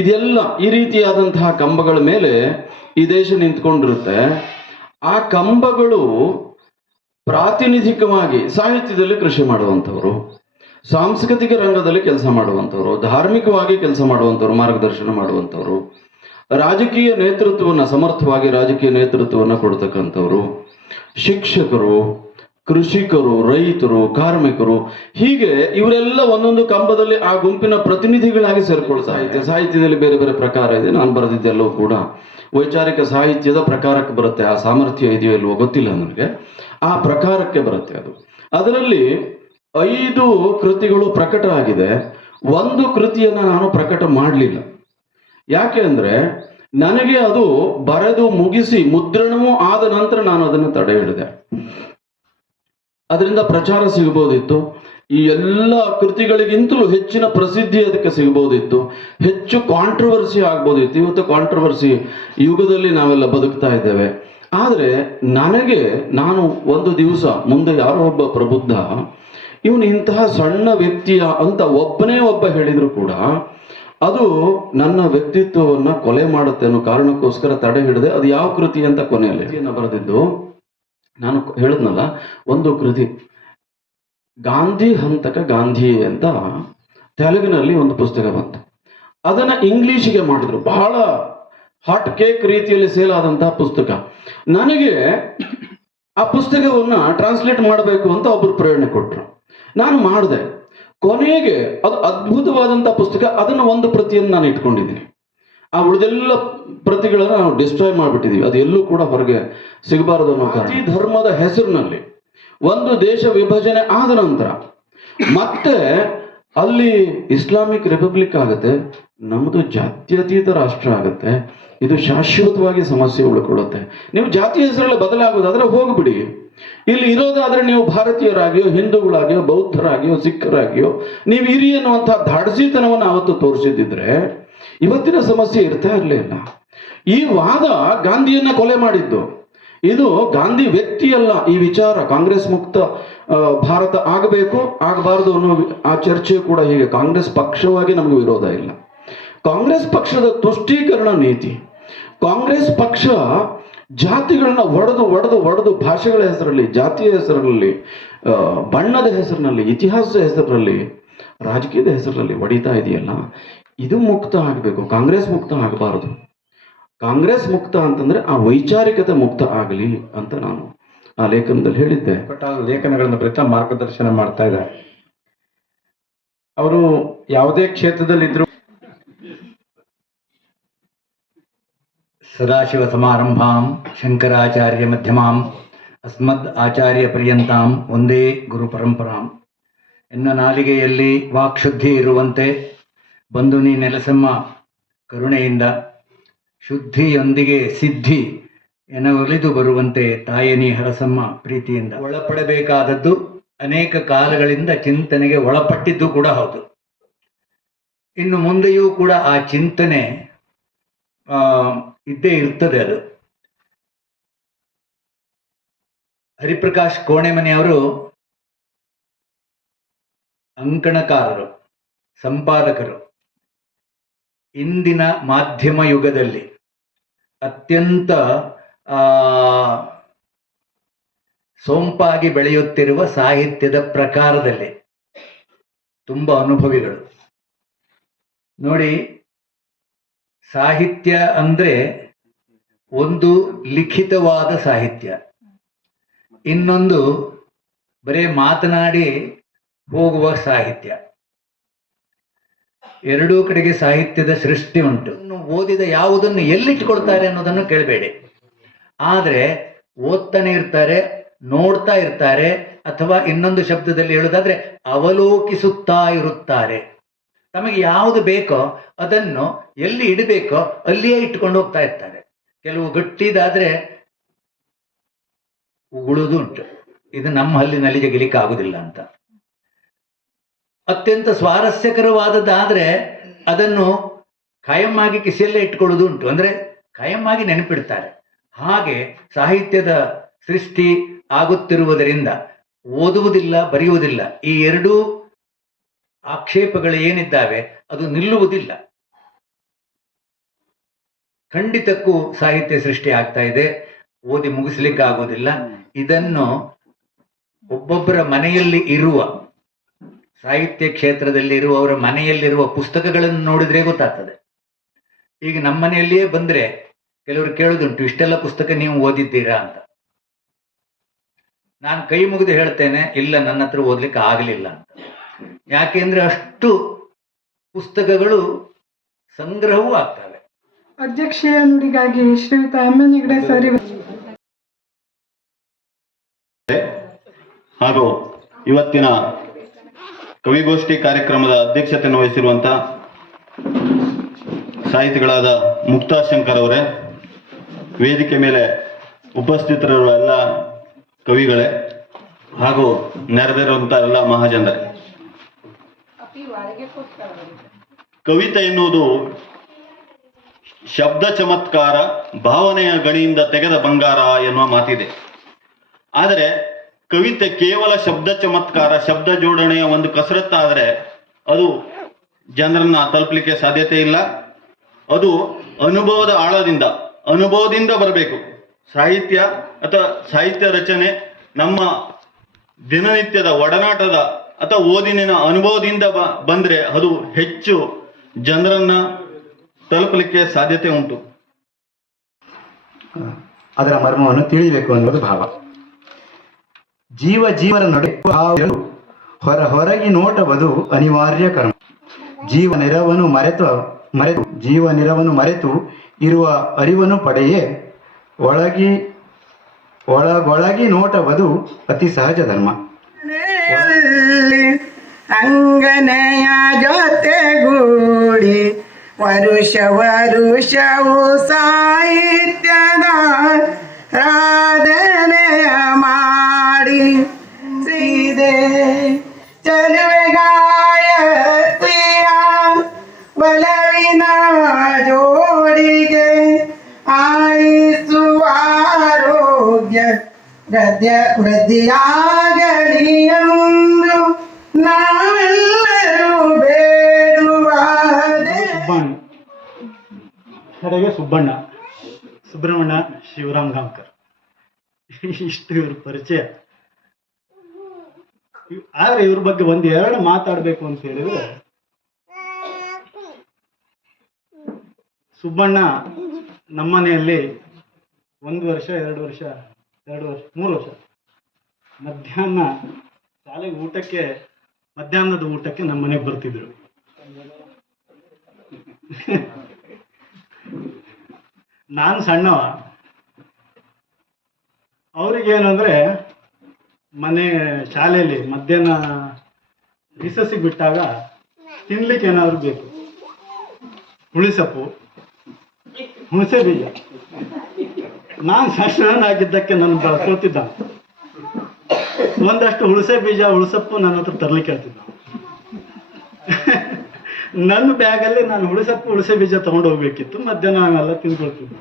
ಇದೆಲ್ಲ ಈ ರೀತಿಯಾದಂತಹ ಕಂಬಗಳ ಮೇಲೆ ಈ ದೇಶ ನಿಂತ್ಕೊಂಡಿರುತ್ತೆ. ಆ ಕಂಬಗಳು ಪ್ರಾತಿನಿಧಿಕವಾಗಿ ಸಾಹಿತ್ಯದಲ್ಲಿ ಕೃಷಿ ಮಾಡುವಂಥವ್ರು, ಸಾಂಸ್ಕೃತಿಕ ರಂಗದಲ್ಲಿ ಕೆಲಸ ಮಾಡುವಂಥವ್ರು, ಧಾರ್ಮಿಕವಾಗಿ ಕೆಲಸ ಮಾಡುವಂಥವ್ರು, ಮಾರ್ಗದರ್ಶನ ಮಾಡುವಂಥವ್ರು, ರಾಜಕೀಯ ನೇತೃತ್ವವನ್ನು ಸಮರ್ಥವಾಗಿ ರಾಜಕೀಯ ನೇತೃತ್ವವನ್ನು ಕೊಡ್ತಕ್ಕಂಥವ್ರು, ಶಿಕ್ಷಕರು, ಕೃಷಿಕರು, ರೈತರು, ಕಾರ್ಮಿಕರು, ಹೀಗೆ ಇವರೆಲ್ಲ ಒಂದೊಂದು ಕಂಬದಲ್ಲಿ ಆ ಗುಂಪಿನ ಪ್ರತಿನಿಧಿಗಳಾಗಿ ಸೇರ್ಕೊಳ್ತಾರೆ. ಸಾಹಿತ್ಯದಲ್ಲಿ ಬೇರೆ ಬೇರೆ ಪ್ರಕಾರ ಇದೆ. ನಾನು ಬರೆದಿದ್ದೆಲ್ಲವೂ ಕೂಡ ವೈಚಾರಿಕ ಸಾಹಿತ್ಯದ ಪ್ರಕಾರಕ್ಕೆ ಬರುತ್ತೆ. ಆ ಸಾಮರ್ಥ್ಯ ಇದೆಯೋ ಇಲ್ವೋ ಗೊತ್ತಿಲ್ಲ ನನಗೆ. ಆ ಪ್ರಕಾರಕ್ಕೆ ಬರುತ್ತೆ ಅದು. ಅದರಲ್ಲಿ 5 ಕೃತಿಗಳು ಪ್ರಕಟ ಆಗಿದೆ. ಒಂದು ಕೃತಿಯನ್ನು ನಾನು ಪ್ರಕಟ ಮಾಡಲಿಲ್ಲ. ಯಾಕೆ ಅಂದರೆ ನನಗೆ ಅದು ಬರೆದು ಮುಗಿಸಿ ಮುದ್ರಣವೂ ಆದ ನಂತರ ನಾನು ಅದನ್ನು ತಡೆ ಹಿಡಿದೆ. ಅದರಿಂದ ಪ್ರಚಾರ ಸಿಗಬಹುದಿತ್ತು. ಈ ಎಲ್ಲ ಕೃತಿಗಳಿಗಿಂತಲೂ ಹೆಚ್ಚಿನ ಪ್ರಸಿದ್ಧಿ ಅದಕ್ಕೆ ಸಿಗಬಹುದಿತ್ತು. ಹೆಚ್ಚು ಕಾಂಟ್ರವರ್ಸಿ ಆಗ್ಬೋದಿತ್ತು. ಇವತ್ತು ಕಾಂಟ್ರವರ್ಸಿ ಯುಗದಲ್ಲಿ ನಾವೆಲ್ಲ ಬದುಕ್ತಾ ಇದ್ದೇವೆ. ಆದರೆ ನಾನು ಒಂದು ದಿವಸ ಮುಂದೆ ಯಾರೋ ಒಬ್ಬ ಪ್ರಬುದ್ಧ ಇವನು ಇಂತಹ ಸಣ್ಣ ವ್ಯಕ್ತಿಯ ಅಂತ ಒಬ್ಬನೇ ಒಬ್ಬ ಹೇಳಿದ್ರು ಕೂಡ ಅದು ನನ್ನ ವ್ಯಕ್ತಿತ್ವವನ್ನು ಕೊಲೆ ಮಾಡುತ್ತೆ ಅನ್ನೋ ಕಾರಣಕ್ಕೋಸ್ಕರ ತಡೆ ಹಿಡಿದೆ. ಅದು ಯಾವ ಕೃತಿ ಅಂತ ಕೊನೆಯಲ್ಲಿ ಬರೆದಿದ್ದು ನಾನು ಹೇಳಿದ್ನಲ್ಲ, ಒಂದು ಕೃತಿ ಗಾಂಧಿ ಹಂತಕ ಗಾಂಧಿ ಅಂತ ತೆಲುಗಿನಲ್ಲಿ ಒಂದು ಪುಸ್ತಕ ಬಂತು. ಅದನ್ನ ಇಂಗ್ಲಿಷಿಗೆ ಮಾಡಿದ್ರು. ಬಹಳ ಹಾಟ್ ಕೇಕ್ ರೀತಿಯಲ್ಲಿ ಸೇಲ್ ಆದಂತಹ ಪುಸ್ತಕ. ನನಗೆ ಆ ಪುಸ್ತಕವನ್ನ ಟ್ರಾನ್ಸ್ಲೇಟ್ ಮಾಡಬೇಕು ಅಂತ ಒಬ್ಬರು ಪ್ರೇರಣೆ ಕೊಟ್ಟರು. ನಾನು ಮಾಡಿದೆ. ಕೊನೆಗೆ ಅದು ಅದ್ಭುತವಾದಂತಹ ಪುಸ್ತಕ. ಅದನ್ನ ಒಂದು ಪ್ರತಿಯನ್ನು ನಾನು ಇಟ್ಕೊಂಡಿದ್ದೀನಿ. ಆ ಉಳಿದೆಲ್ಲ ಪ್ರತಿಗಳನ್ನು ನಾವು ಡಿಸ್ಟ್ರಾಯ್ ಮಾಡಿಬಿಟ್ಟಿದ್ದೀವಿ. ಅದು ಎಲ್ಲೂ ಕೂಡ ಹೊರಗೆ ಸಿಗಬಾರದು ಅನ್ನೋ ಕಾರಣ. ಈ ಧರ್ಮದ ಹೆಸರಿನಲ್ಲಿ ಒಂದು ದೇಶ ವಿಭಜನೆ ಆದ ನಂತರ ಮತ್ತೆ ಅಲ್ಲಿ ಇಸ್ಲಾಮಿಕ್ ರಿಪಬ್ಲಿಕ್ ಆಗುತ್ತೆ, ನಮ್ಮದು ಜಾತ್ಯತೀತ ರಾಷ್ಟ್ರ ಆಗುತ್ತೆ. ಇದು ಶಾಶ್ವತವಾಗಿ ಸಮಸ್ಯೆ ಉಳ್ಕೊಳ್ಳುತ್ತೆ. ನೀವು ಜಾತಿ ಹೆಸರಲ್ಲಿ ಬದಲಾಗೋದಾದ್ರೆ ಹೋಗ್ಬಿಡಿ. ಇಲ್ಲಿ ಇರೋದಾದ್ರೆ ನೀವು ಭಾರತೀಯರಾಗಿಯೋ, ಹಿಂದೂಗಳಾಗಿಯೋ, ಬೌದ್ಧರಾಗಿಯೋ, ಸಿಖ್ಖರಾಗಿಯೋ ನೀವು ಇರಿ ಅನ್ನುವಂತಹ ಧಾಡಸಿತನವನ್ನು ಅವತ್ತು ತೋರಿಸಿದ್ದಿದ್ರೆ ಇವತ್ತಿನ ಸಮಸ್ಯೆ ಇರ್ತಾ ಇರಲಿಲ್ಲ. ಈ ವಾದ ಗಾಂಧಿಯನ್ನ ಕೊಲೆ ಮಾಡಿದ್ದು. ಇದು ಗಾಂಧಿ ವ್ಯಕ್ತಿಯಲ್ಲ. ಈ ವಿಚಾರ ಕಾಂಗ್ರೆಸ್ ಮುಕ್ತ ಭಾರತ ಆಗಬೇಕು ಆಗಬಾರದು ಅನ್ನೋ ಆ ಚರ್ಚೆ ಕೂಡ ಹೀಗೆ. ಕಾಂಗ್ರೆಸ್ ಪಕ್ಷವಾಗಿ ನಮಗೆ ವಿರೋಧ ಇಲ್ಲ. ಕಾಂಗ್ರೆಸ್ ಪಕ್ಷದ ತುಷ್ಟೀಕರಣ ನೀತಿ. ಕಾಂಗ್ರೆಸ್ ಪಕ್ಷ ಜಾತಿಗಳನ್ನ ಒಡೆದು ಭಾಷೆಗಳ ಹೆಸರಲ್ಲಿ, ಜಾತಿಯ ಹೆಸರಲ್ಲಿ, ಬಣ್ಣದ ಹೆಸರಿನಲ್ಲಿ, ಇತಿಹಾಸದ ಹೆಸರಿನಲ್ಲಿ, ರಾಜಕೀಯದ ಹೆಸರಿನಲ್ಲಿ ಹೊಡಿತಾ ಇದೆಯಲ್ಲ, ಇದು ಮುಕ್ತ ಆಗಬೇಕು. ಕಾಂಗ್ರೆಸ್ ಮುಕ್ತ ಆಗಬಾರದು. ಕಾಂಗ್ರೆಸ್ ಮುಕ್ತ ಅಂತಂದ್ರೆ ಆ ವೈಚಾರಿಕತೆ ಮುಕ್ತ ಆಗಲಿ ಅಂತ ನಾನು ಆ ಲೇಖನದಲ್ಲಿ ಹೇಳಿದ್ದೆ. ಬಟ್ ಆ ಲೇಖನಗಳನ್ನು ಪ್ರತಿ ಮಾರ್ಗದರ್ಶನ ಮಾಡ್ತಾ ಇದ್ದಾರೆ. ಅವರು ಯಾವುದೇ ಕ್ಷೇತ್ರದಲ್ಲಿದ್ರು ಸದಾಶಿವ ಸಮಾರಂಭಾಂ ಶಂಕರಾಚಾರ್ಯ ಮಧ್ಯಮಾಂ ಅಸ್ಮದ್ ಆಚಾರ್ಯ ಪರ್ಯಂತಾಂ ಒಂದೇ ಗುರು ಪರಂಪರಾಂ. ಎನ್ನ ನಾಲಿಗೆಯಲ್ಲಿ ವಾಕ್ಶುದ್ಧಿ ಇರುವಂತೆ ಬಂದು ನೀ ನೆಲೆಸಮ್ಮ ಕರುಣೆಯಿಂದ, ಶುದ್ಧಿಯೊಂದಿಗೆ ಸಿದ್ಧಿ ಎನ ಒಲಿದು ಬರುವಂತೆ ತಾಯನಿ ಹರಸಮ್ಮ ಪ್ರೀತಿಯಿಂದ. ಒಳಪಡಬೇಕಾದದ್ದು ಅನೇಕ ಕಾಲಗಳಿಂದ ಚಿಂತನೆಗೆ ಒಳಪಟ್ಟಿದ್ದು ಕೂಡ ಹೌದು. ಇನ್ನು ಮುಂದೆಯೂ ಕೂಡ ಆ ಚಿಂತನೆ ಇದ್ದೇ ಇರ್ತದೆ. ಅದು ಹರಿಪ್ರಕಾಶ್ ಕೋಣೆಮನೆಯವರು ಅಂಕಣಕಾರರು, ಸಂಪಾದಕರು. ಇಂದಿನ ಮಾಧ್ಯಮ ಯುಗದಲ್ಲಿ ಅತ್ಯಂತ ಸೊಂಪಾಗಿ ಬೆಳೆಯುತ್ತಿರುವ ಸಾಹಿತ್ಯದ ಪ್ರಕಾರದಲ್ಲಿ ತುಂಬ ಅನುಭವಿಗಳು. ನೋಡಿ, ಸಾಹಿತ್ಯ ಅಂದ್ರೆ ಒಂದು ಲಿಖಿತವಾದ ಸಾಹಿತ್ಯ, ಇನ್ನೊಂದು ಬರೇ ಮಾತನಾಡಿ ಹೋಗುವ ಸಾಹಿತ್ಯ. ಎರಡೂ ಕಡೆಗೆ ಸಾಹಿತ್ಯದ ಸೃಷ್ಟಿ ಉಂಟು. ಓದಿದ ಯಾವುದನ್ನು ಎಲ್ಲಿಟ್ಕೊಳ್ತಾರೆ ಅನ್ನೋದನ್ನು ಕೇಳಬೇಡಿ. ಆದರೆ ಓದ್ತಾನೆ ಇರ್ತಾರೆ, ನೋಡ್ತಾ ಇರ್ತಾರೆ, ಅಥವಾ ಇನ್ನೊಂದು ಶಬ್ದದಲ್ಲಿ ಹೇಳೋದಾದ್ರೆ ಅವಲೋಕಿಸುತ್ತಾ ಇರುತ್ತಾರೆ. ತಮಗೆ ಯಾವುದು ಬೇಕೋ ಅದನ್ನು ಎಲ್ಲಿ ಇಡಬೇಕೋ ಅಲ್ಲಿಯೇ ಇಟ್ಕೊಂಡು ಹೋಗ್ತಾ ಇರ್ತಾರೆ. ಕೆಲವು ಗಟ್ಟಿದಾದ್ರೆ ಉಗುಳುದು ಉಂಟು, ಇದು ನಮ್ಮ ಹಲ್ಲಿನಲ್ಲಿ ಜಗಿಲಿಕ್ಕೆ ಆಗುದಿಲ್ಲ ಅಂತ. ಅತ್ಯಂತ ಸ್ವಾರಸ್ಯಕರವಾದದ್ದಾದ್ರೆ ಅದನ್ನು ಖಾಯಮ್ಮಾಗಿ ಕಿಸೆಯಲ್ಲೇ ಇಟ್ಕೊಳ್ಳೋದು ಉಂಟು, ಅಂದ್ರೆ ಖಾಯಮ್ಮಾಗಿ ನೆನಪಿಡ್ತಾರೆ. ಹಾಗೆ ಸಾಹಿತ್ಯದ ಸೃಷ್ಟಿ ಆಗುತ್ತಿರುವುದರಿಂದ ಓದುವುದಿಲ್ಲ, ಬರೆಯುವುದಿಲ್ಲ, ಈ ಎರಡೂ ಆಕ್ಷೇಪಗಳು ಏನಿದ್ದಾವೆ ಅದು ನಿಲ್ಲುವುದಿಲ್ಲ. ಖಂಡಿತಕ್ಕೂ ಸಾಹಿತ್ಯ ಸೃಷ್ಟಿ ಆಗ್ತಾ ಇದೆ. ಓದಿ ಮುಗಿಸ್ಲಿಕ್ಕೆ ಆಗೋದಿಲ್ಲ. ಇದನ್ನು ಒಬ್ಬೊಬ್ಬರ ಮನೆಯಲ್ಲಿ ಇರುವ ಸಾಹಿತ್ಯ ಕ್ಷೇತ್ರದಲ್ಲಿ ಇರುವವರ ಮನೆಯಲ್ಲಿರುವ ಪುಸ್ತಕಗಳನ್ನು ನೋಡಿದ್ರೆ ಗೊತ್ತಾಗ್ತದೆ. ಈಗ ನಮ್ಮ ಮನೆಯಲ್ಲಿಯೇ ಬಂದ್ರೆ ಕೆಲವರು ಕೇಳೋದುಂಟು, ಇಷ್ಟೆಲ್ಲ ಪುಸ್ತಕ ನೀವು ಓದಿದ್ದೀರಾ ಅಂತ. ನಾನು ಕೈ ಮುಗಿದು ಹೇಳ್ತೇನೆ, ಇಲ್ಲ, ನನ್ನ ಹತ್ರ ಓದ್ಲಿಕ್ಕೆ ಆಗಲಿಲ್ಲ ಅಂತ. ಯಾಕೆಂದ್ರೆ ಅಷ್ಟು ಪುಸ್ತಕಗಳು ಸಂಗ್ರಹವೂ ಆಗ್ತವೆ. ಅಧ್ಯಕ್ಷೀಯ ನುಡಿಗಾಗಿ ಶ್ರೀಯುತ ಎಂ ಎನ್ ಹೆಗ್ಡೆ ಸರ್ ಹಾಗೂ ಇವತ್ತಿನ ಕವಿಗೋಷ್ಠಿ ಕಾರ್ಯಕ್ರಮದ ಅಧ್ಯಕ್ಷತೆಯನ್ನು ವಹಿಸಿರುವಂತಹ ಸಾಹಿತಿಗಳಾದ ಮುಕ್ತಾ ಶಂಕರ್ ಅವರೇ, ವೇದಿಕೆ ಮೇಲೆ ಉಪಸ್ಥಿತರಿರುವ ಎಲ್ಲ ಕವಿಗಳೇ ಹಾಗೂ ನೆರೆದಿರುವಂಥ ಎಲ್ಲ ಮಹಾಜನರೇ, ಕವಿತೆ ಎನ್ನುವುದು ಶಬ್ದ ಚಮತ್ಕಾರ, ಭಾವನೆಯ ಗಣಿಯಿಂದ ತೆಗೆದ ಬಂಗಾರ ಎನ್ನುವ ಮಾತಿದೆ. ಆದರೆ ಕವಿತೆ ಕೇವಲ ಶಬ್ದ ಚಮತ್ಕಾರ, ಶಬ್ದ ಜೋಡಣೆಯ ಒಂದು ಕಸರತ್ತಾದರೆ ಅದು ಜನರನ್ನ ತಲುಪಲಿಕ್ಕೆ ಸಾಧ್ಯತೆ ಇಲ್ಲ. ಅದು ಅನುಭವದ ಅನುಭವದಿಂದ ಬರಬೇಕು. ಸಾಹಿತ್ಯ ಅಥವಾ ಸಾಹಿತ್ಯ ರಚನೆ ನಮ್ಮ ದಿನನಿತ್ಯದ ಒಡನಾಟದ ಅಥವಾ ಓದಿನ ಅನುಭವದಿಂದ ಬಂದರೆ ಅದು ಹೆಚ್ಚು ಜನರನ್ನ ತಲುಪಲಿಕ್ಕೆ ಸಾಧ್ಯತೆ ಉಂಟು. ಅದರ ಮರ್ಮವನ್ನು ತಿಳಿಯಬೇಕು ಅನ್ನೋದು ಭಾವ. ಜೀವರ ನಡೆ ಹೊರಗಿ ನೋಟವದು ಅನಿವಾರ್ಯ ಕರ್ಮ. ಜೀವ ನೆರವನ್ನು ಮರೆತು ಇರುವ ಅರಿವನ್ನು ಪಡೆಯೇ ಒಳಗಿ ನೋಟವದು ಅತಿ ಸಹಜ ಧರ್ಮ. ಅಂಗನೆಯ ಜೊತೆಗೂಡಿ ವರುಷವು ಸಾಹಿತ್ಯದ ರಾಧನೆಯ ಮಾಡಿ ಶ್ರೀದೆ ಚಲುವೆಗಾಯತ್ರಿಯ ಬಲವಿನ ಜೋಡಿಗೆ ಆಯಿಸುವ ಆರೋಗ್ಯ ವೃದ್ಧಿಯಾಗಲಿ ಎಂದು ನಾವೆಲ್ಲರೂ ಬೇಡುವ ಸುಬ್ಬಣ್ಣ, ಸುಬ್ರಹ್ಮಣ್ಯ ಶಿವರಾಮ್ ಗಾಂವ್ಕರ್, ಇಷ್ಟು ಇವ್ರ ಪರಿಚಯ. ಆದ್ರೆ ಇವ್ರ ಬಗ್ಗೆ ಒಂದು ಎರಡು ಮಾತಾಡಬೇಕು ಅಂತ ಹೇಳಿದ್ರೆ, ಸುಬ್ಬಣ್ಣ ನಮ್ಮನೆಯಲ್ಲಿ 1 ವರ್ಷ 2 ವರ್ಷ 3 ವರ್ಷ ಮಧ್ಯಾಹ್ನ ಶಾಲೆಗೆ ಮಧ್ಯಾಹ್ನದ ಊಟಕ್ಕೆ ನಮ್ಮ ಮನೆಗೆ ಬರ್ತಿದ್ರು. ನಾನು ಸಣ್ಣವ, ಅವ್ರಿಗೇನಂದ್ರೆ ಶಾಲೆಯಲ್ಲಿ ಮಧ್ಯಾಹ್ನ ರಿಸಸ್ಸಿಗೆ ಬಿಟ್ಟಾಗ ತಿನ್ಲಿಕ್ಕೆ ಏನಾದ್ರು ಬೇಕು. ಹುಳಿಸೊಪ್ಪು, ಹುಣಸೆ ಬೀಜ. ನಾನು ಸಣ್ಣನಾಗಿದ್ದಕ್ಕೆ ನನ್ನ ಬಳಸ್ಕೊಳ್ತಿದ್ದ. ಒಂದಷ್ಟು ಹುಣಸೆ ಬೀಜ ಹುಳಿಸೊಪ್ಪು ನನ್ನ ಹತ್ರ ತರ್ಲಿಕ್ಕೆ ಹೇಳ್ತಿದ್ದ. ನನ್ನ ಬ್ಯಾಗಲ್ಲಿ ನಾನು ಹುಣಸೆ ಬೀಜ ತಗೊಂಡು ಹೋಗ್ಬೇಕಿತ್ತು. ಮಧ್ಯಾಹ್ನ ನಾನೆಲ್ಲ ತಿನ್ಕೊಳ್ತಿದ್ದೆ.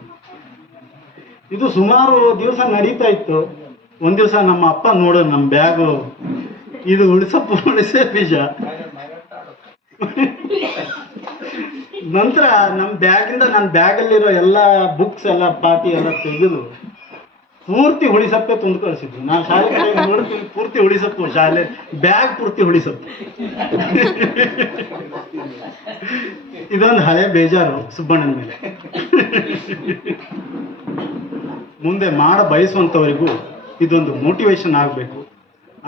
ಇದು ಸುಮಾರು ದಿವಸ ನಡೀತಾ ಇತ್ತು. ಒಂದ್ ದಿವಸ ನಮ್ಮ ಅಪ್ಪ ನೋಡೋದು ನಮ್ಮ ಬ್ಯಾಗು, ಇದು ಹುಣಸೆ ಬೀಜ. ನಂತರ ನಮ್ಮ ಬ್ಯಾಗಿಂದ ನನ್ನ ಬ್ಯಾಗಲ್ಲಿರೋ ಎಲ್ಲ ಬುಕ್ಸ್ ಎಲ್ಲ ಪಾಟಿ ಎಲ್ಲ ತೆಗೆದು ಪೂರ್ತಿ ಹುಳಿಸೊಪ್ಪೆ ತಂದು ಕಳಿಸಿದ್ರು. ನಾನು ಶಾಲೆ ನೋಡ್ತೀನಿ, ಪೂರ್ತಿ ಹುಳಿಸೊಪ್ಪು, ಶಾಲೆ ಬ್ಯಾಗ್ ಪೂರ್ತಿ ಹುಳಿಸೊಪ್ಪು. ಇದೊಂದು ಹಳೆ ಬೇಜಾರು ಸುಬ್ಬಣ್ಣನ ಮೇಲೆ. ಮುಂದೆ ಬಯಸುವಂಥವರಿಗೂ ಇದೊಂದು ಮೋಟಿವೇಶನ್ ಆಗಬೇಕು.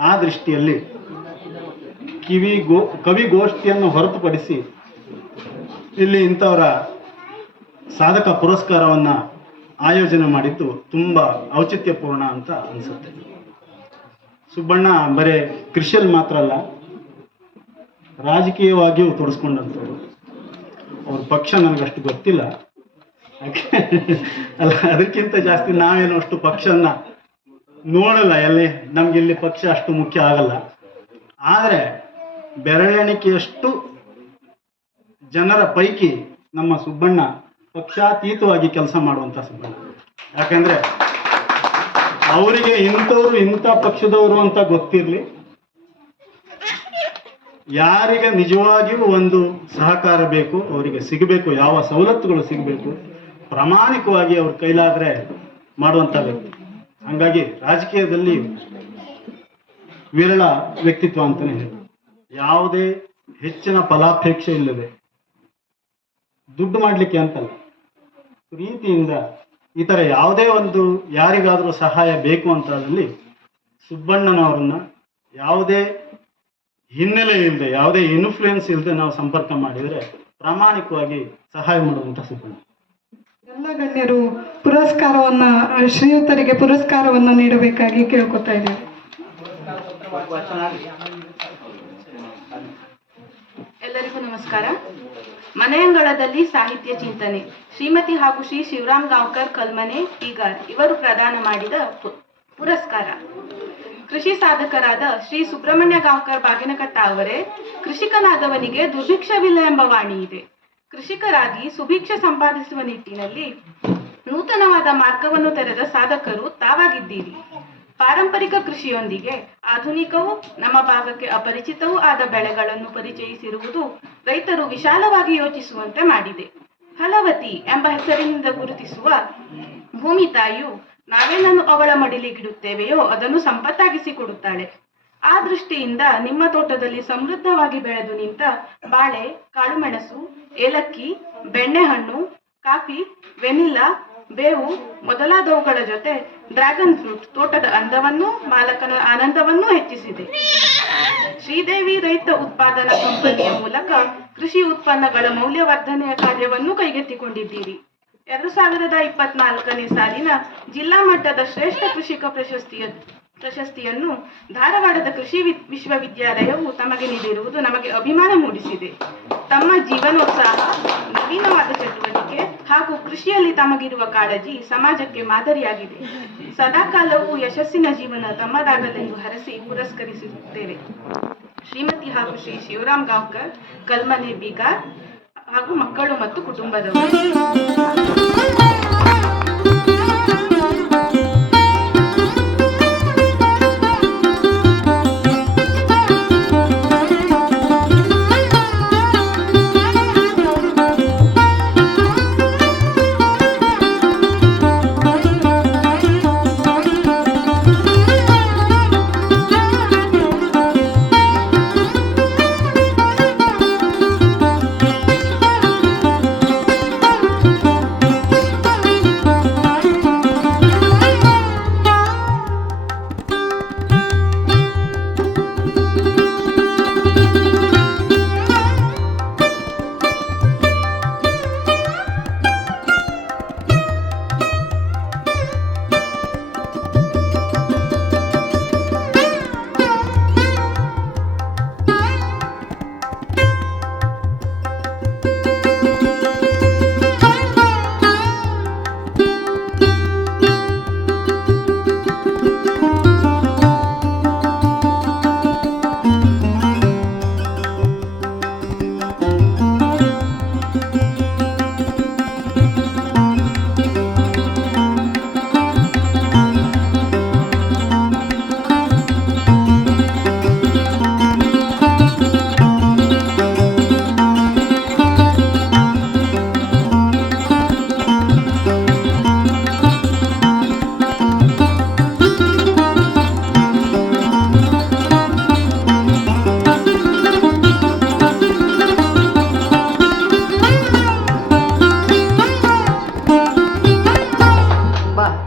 ಆ ದೃಷ್ಟಿಯಲ್ಲಿ ಕವಿಗೋಷ್ಠಿಯನ್ನು ಹೊರತುಪಡಿಸಿ ಇಲ್ಲಿ ಇಂಥವರ ಸಾಧಕ ಪುರಸ್ಕಾರವನ್ನು ಆಯೋಜನೆ ಮಾಡಿದ್ದು ತುಂಬ ಔಚಿತ್ಯಪೂರ್ಣ ಅಂತ ಅನಿಸುತ್ತೆ. ಸುಬ್ಬಣ್ಣ ಬರೀ ಕೃಷಿಯಲ್ಲಿ ಮಾತ್ರ ಅಲ್ಲ, ರಾಜಕೀಯವಾಗಿಯೂ ತೊಡಸ್ಕೊಂಡಂಥವ್ರು. ಅವ್ರ ಪಕ್ಷ ನನಗಷ್ಟು ಗೊತ್ತಿಲ್ಲ, ಅಲ್ಲ ಅದಕ್ಕಿಂತ ಜಾಸ್ತಿ ನಾವೇನು ಅಷ್ಟು ಪಕ್ಷನ ನೋಡಲ್ಲ. ನಮ್ಗಿಲ್ಲಿ ಪಕ್ಷ ಅಷ್ಟು ಮುಖ್ಯ ಆಗಲ್ಲ. ಆದರೆ ಬೆರಳೆಣಿಕೆಯಷ್ಟು ಜನರ ಪೈಕಿ ನಮ್ಮ ಸುಬ್ಬಣ್ಣ ಪಕ್ಷಾತೀತವಾಗಿ ಕೆಲಸ ಮಾಡುವಂಥ ಸುಬ್ಬಣ್ಣ. ಯಾಕಂದ್ರೆ ಅವರಿಗೆ ಇಂಥ ಪಕ್ಷದವರು ಅಂತ ಗೊತ್ತಿರಲಿ, ಯಾರಿಗೆ ನಿಜವಾಗಿಯೂ ಒಂದು ಸಹಕಾರ ಬೇಕು, ಅವರಿಗೆ ಸಿಗಬೇಕು, ಯಾವ ಸವಲತ್ತುಗಳು ಸಿಗಬೇಕು, ಪ್ರಾಮಾಣಿಕವಾಗಿ ಅವ್ರ ಕೈಲಾದರೆ ಮಾಡುವಂಥ ವ್ಯಕ್ತಿ. ಹಾಗಾಗಿ ರಾಜಕೀಯದಲ್ಲಿ ವಿರಳ ವ್ಯಕ್ತಿತ್ವ ಅಂತಲೇ ಹೇಳಿ, ಯಾವುದೇ ಹೆಚ್ಚಿನ ಫಲಾಪೇಕ್ಷೆ ಇಲ್ಲದೆ, ದುಡ್ಡು ಮಾಡಲಿಕ್ಕೆ ಅಂತಲ್ಲ, ಪ್ರೀತಿಯಿಂದ ಈ ಥರ ಯಾವುದೇ ಒಂದು ಯಾರಿಗಾದರೂ ಸಹಾಯ ಬೇಕು ಅಂತಾದಲ್ಲಿ ಸುಬ್ಬಣ್ಣನವರನ್ನ ಯಾವುದೇ ಹಿನ್ನೆಲೆ ಇಲ್ಲದೆ, ಯಾವುದೇ ಇನ್ಫ್ಲೂಯೆನ್ಸ್ ಇಲ್ಲದೆ ನಾವು ಸಂಪರ್ಕ ಮಾಡಿದರೆ ಪ್ರಾಮಾಣಿಕವಾಗಿ ಸಹಾಯ ಮಾಡುವಂಥ ಸುಬ್ಬಣ್ಣ. ಎಲ್ಲ ಗಣ್ಯರು ಪುರಸ್ಕಾರವನ್ನ ಶ್ರೀಯುತರಿಗೆ ಪುರಸ್ಕಾರವನ್ನು ನೀಡಬೇಕಾಗಿ ಕೇಳ್ಕೊತಾ ಇದ್ದೇವೆ. ಎಲ್ಲರಿಗೂ ನಮಸ್ಕಾರ. ಮನೆಯಂಗಳದಲ್ಲಿ ಸಾಹಿತ್ಯ ಚಿಂತನೆ ಶ್ರೀಮತಿ ಹಾಗೂ ಶ್ರೀ ಶಿವರಾಮ್ ಗಾಂವ್ಕರ್ ಕಲ್ಮನೆ ಈಗಾರ್ ಇವರು ಪ್ರದಾನ ಮಾಡಿದ ಪುರಸ್ಕಾರ. ಕೃಷಿ ಸಾಧಕರಾದ ಶ್ರೀ ಸುಬ್ರಹ್ಮಣ್ಯ ಗಾಂವ್ಕರ್ ಬಾಗಿನಕಟ್ಟ ಅವರೇ, ಕೃಷಿಕನಾದವನಿಗೆ ದುರ್ಭಿಕ್ಷವಿಲ್ಲ ಎಂಬ ವಾಣಿ ಇದೆ. ಕೃಷಿಕರಾಗಿ ಸುಭಿಕ್ಷೆ ಸಂಪಾದಿಸುವ ನಿಟ್ಟಿನಲ್ಲಿ ನೂತನವಾದ ಮಾರ್ಗವನ್ನು ತೆರೆದ ಸಾಧಕರು ತಾವಾಗಿದ್ದೀರಿ. ಪಾರಂಪರಿಕ ಕೃಷಿಯೊಂದಿಗೆ ಆಧುನಿಕವೂ ನಮ್ಮ ಭಾಗಕ್ಕೆ ಅಪರಿಚಿತವೂ ಆದ ಬೆಳೆಗಳನ್ನು ಪರಿಚಯಿಸಿರುವುದು ರೈತರು ವಿಶಾಲವಾಗಿ ಯೋಚಿಸುವಂತೆ ಮಾಡಿದೆ. ಫಲವತಿ ಎಂಬ ಹೆಸರಿನಿಂದ ಗುರುತಿಸುವ ಭೂಮಿ ತಾಯಿಯು ನಾವೇನನ್ನು ಅವಳ ಮಡಿಲಿಗಿಡುತ್ತೇವೆಯೋ ಅದನ್ನು ಸಂಪತ್ತಾಗಿಸಿಕೊಡುತ್ತಾಳೆ. ಆ ದೃಷ್ಟಿಯಿಂದ ನಿಮ್ಮ ತೋಟದಲ್ಲಿ ಸಮೃದ್ಧವಾಗಿ ಬೆಳೆದು ನಿಂತ ಬಾಳೆ, ಕಾಳುಮೆಣಸು, ಏಲಕ್ಕಿ, ಬೆಣ್ಣೆಹಣ್ಣು, ಕಾಫಿ, ವೆನಿಲ್ಲಾ, ಬೇವು ಮೊದಲಾದವುಗಳ ಜೊತೆ ಡ್ರ್ಯಾಗನ್ ಫ್ರೂಟ್ ತೋಟದ ಅಂದವನ್ನು, ಮಾಲಕನ ಆನಂದವನ್ನೂ ಹೆಚ್ಚಿಸಿದೆ. ಶ್ರೀದೇವಿ ರೈತ ಉತ್ಪಾದನಾ ಕಂಪನಿಯ ಮೂಲಕ ಕೃಷಿ ಉತ್ಪನ್ನಗಳ ಮೌಲ್ಯವರ್ಧನೆಯ ಕಾರ್ಯವನ್ನು ಕೈಗೆತ್ತಿಕೊಂಡಿದ್ದೀರಿ. 2024ನೇ ಸಾಲಿನ ಜಿಲ್ಲಾ ಮಟ್ಟದ ಶ್ರೇಷ್ಠ ಕೃಷಿಕ ಪ್ರಶಸ್ತಿಯನ್ನು ಧಾರವಾಡದ ಕೃಷಿ ವಿಶ್ವವಿದ್ಯಾಲಯವು ತಮಗೆ ನೀಡಿರುವುದು ನಮಗೆ ಅಭಿಮಾನ ಮೂಡಿಸಿದೆ. ತಮ್ಮ ಜೀವನೋತ್ಸಾಹ, ನವೀನವಾದ ಚಟುವಟಿಕೆ ಹಾಗೂ ಕೃಷಿಯಲ್ಲಿ ತಮಗಿರುವ ಕಾಳಜಿ ಸಮಾಜಕ್ಕೆ ಮಾದರಿಯಾಗಿದೆ. ಸದಾಕಾಲವೂ ಯಶಸ್ಸಿನ ಜೀವನ ತಮ್ಮದಾಗಲೆಂದು ಹರಸಿ ಪುರಸ್ಕರಿಸುತ್ತೇವೆ. ಶ್ರೀಮತಿ ಹಾಗೂ ಶ್ರೀ ಶಿವರಾಮ್ ಗಾಂವ್ಕರ್ ಕಲ್ಮನೆ ಬೀಗಾರ್ ಹಾಗೂ ಮಕ್ಕಳು ಮತ್ತು ಕುಟುಂಬದವರು.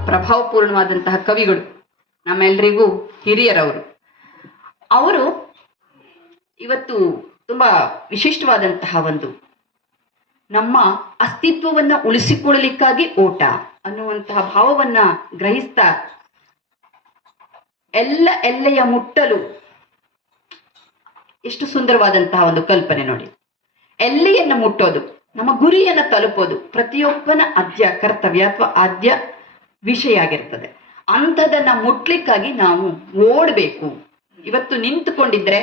ಪ್ರಭಾವಪೂರ್ಣವಾದಂತಹ ಕವಿಗಳು, ನಮ್ಮೆಲ್ಲರಿಗೂ ಹಿರಿಯರವರು. ಅವರು ಇವತ್ತು ತುಂಬಾ ವಿಶಿಷ್ಟವಾದಂತಹ ಒಂದು ನಮ್ಮ ಅಸ್ತಿತ್ವವನ್ನ ಉಳಿಸಿಕೊಳ್ಳಲಿಕ್ಕಾಗಿ ಓಟ ಅನ್ನುವಂತಹ ಭಾವವನ್ನ ಗ್ರಹಿಸ್ತಾ ಎಲ್ಲೆಯ ಮುಟ್ಟಲು ಎಷ್ಟು ಸುಂದರವಾದಂತಹ ಒಂದು ಕಲ್ಪನೆ ನೋಡಿ. ಎಲ್ಲೆಯನ್ನು ಮುಟ್ಟೋದು, ನಮ್ಮ ಗುರಿಯನ್ನು ತಲುಪೋದು ಪ್ರತಿಯೊಬ್ಬನ ಆದ್ಯ ಕರ್ತವ್ಯ ಅಥವಾ ಆದ್ಯ ವಿಷಯ ಆಗಿರ್ತದೆ. ಅಂಥದನ್ನ ಮುಟ್ಲಿಕ್ಕಾಗಿ ನಾವು ಓಡಬೇಕು. ಇವತ್ತು ನಿಂತುಕೊಂಡಿದ್ರೆ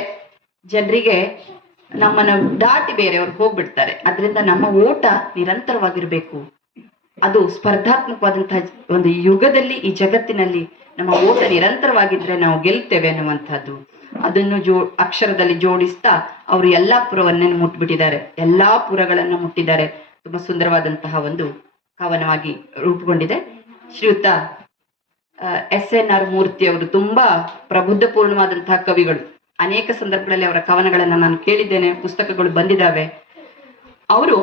ಜನರಿಗೆ ನಮ್ಮನ್ನು ದಾಟಿ ಬೇರೆಯವ್ರು ಹೋಗ್ಬಿಡ್ತಾರೆ. ಅದರಿಂದ ನಮ್ಮ ಓಟ ನಿರಂತರವಾಗಿರ್ಬೇಕು. ಅದು ಸ್ಪರ್ಧಾತ್ಮಕವಾದಂತಹ ಒಂದು ಯುಗದಲ್ಲಿ, ಈ ಜಗತ್ತಿನಲ್ಲಿ ನಮ್ಮ ಓಟ ನಿರಂತರವಾಗಿದ್ರೆ ನಾವು ಗೆಲ್ತೇವೆ ಅನ್ನುವಂಥದ್ದು. ಅದನ್ನು ಅಕ್ಷರದಲ್ಲಿ ಜೋಡಿಸ್ತಾ ಅವರು ಎಲ್ಲಾ ಪುರವನ್ನೇ ಮುಟ್ಬಿಟ್ಟಿದ್ದಾರೆ, ಎಲ್ಲಾ ಪುರಗಳನ್ನ ಮುಟ್ಟಿದ್ದಾರೆ. ತುಂಬಾ ಸುಂದರವಾದಂತಹ ಒಂದು ಕವನವಾಗಿ ರೂಪುಗೊಂಡಿದೆ. ಶ್ರೀಯುತ SNR ಮೂರ್ತಿ ಅವರು ತುಂಬಾ ಪ್ರಬುದ್ಧಪೂರ್ಣವಾದಂತಹ ಕವಿಗಳು. ಅನೇಕ ಸಂದರ್ಭಗಳಲ್ಲಿ ಅವರ ಕವನಗಳನ್ನು ನಾನು ಕೇಳಿದ್ದೇನೆ, ಪುಸ್ತಕಗಳು ಬಂದಿದ್ದಾವೆ. ಅವರು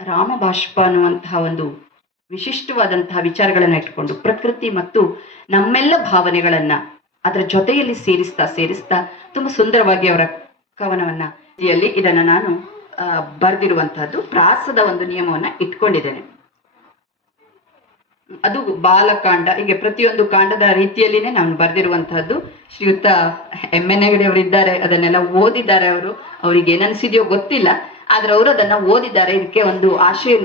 ರಾಮಬಾಷ್ಪ ಅನ್ನುವಂತಹ ಒಂದು ವಿಶಿಷ್ಟವಾದಂತಹ ವಿಚಾರಗಳನ್ನು ಇಟ್ಕೊಂಡು ಪ್ರಕೃತಿ ಮತ್ತು ನಮ್ಮೆಲ್ಲ ಭಾವನೆಗಳನ್ನ ಅದರ ಜೊತೆಯಲ್ಲಿ ಸೇರಿಸ್ತಾ ತುಂಬಾ ಸುಂದರವಾಗಿ ಅವರ ಕವನವನ್ನ ಇದನ್ನ ನಾನು ಬರೆದಿರುವಂತಹದ್ದು. ಪ್ರಾಸದ ಒಂದು ನಿಯಮವನ್ನ ಇಟ್ಕೊಂಡಿದ್ದೇನೆ. ಅದು ಬಾಲಕಾಂಡ, ಹೀಗೆ ಪ್ರತಿಯೊಂದು ಕಾಂಡದ ರೀತಿಯಲ್ಲಿನೇ ನಾನು ಬರೆದಿರುವಂತಹದ್ದು. ಶ್ರೀಯುತ MN ಹೆಗಡೆ ಅವರು ಇದ್ದಾರೆ, ಅದನ್ನೆಲ್ಲ ಓದಿದ್ದಾರೆ. ಅವರಿಗೆ ಏನನ್ಸಿದೆಯೋ ಗೊತ್ತಿಲ್ಲ, ಆದ್ರೆ ಅವರು ಅದನ್ನ ಓದಿದ್ದಾರೆ. ಇದಕ್ಕೆ ಒಂದು ಆಶಯ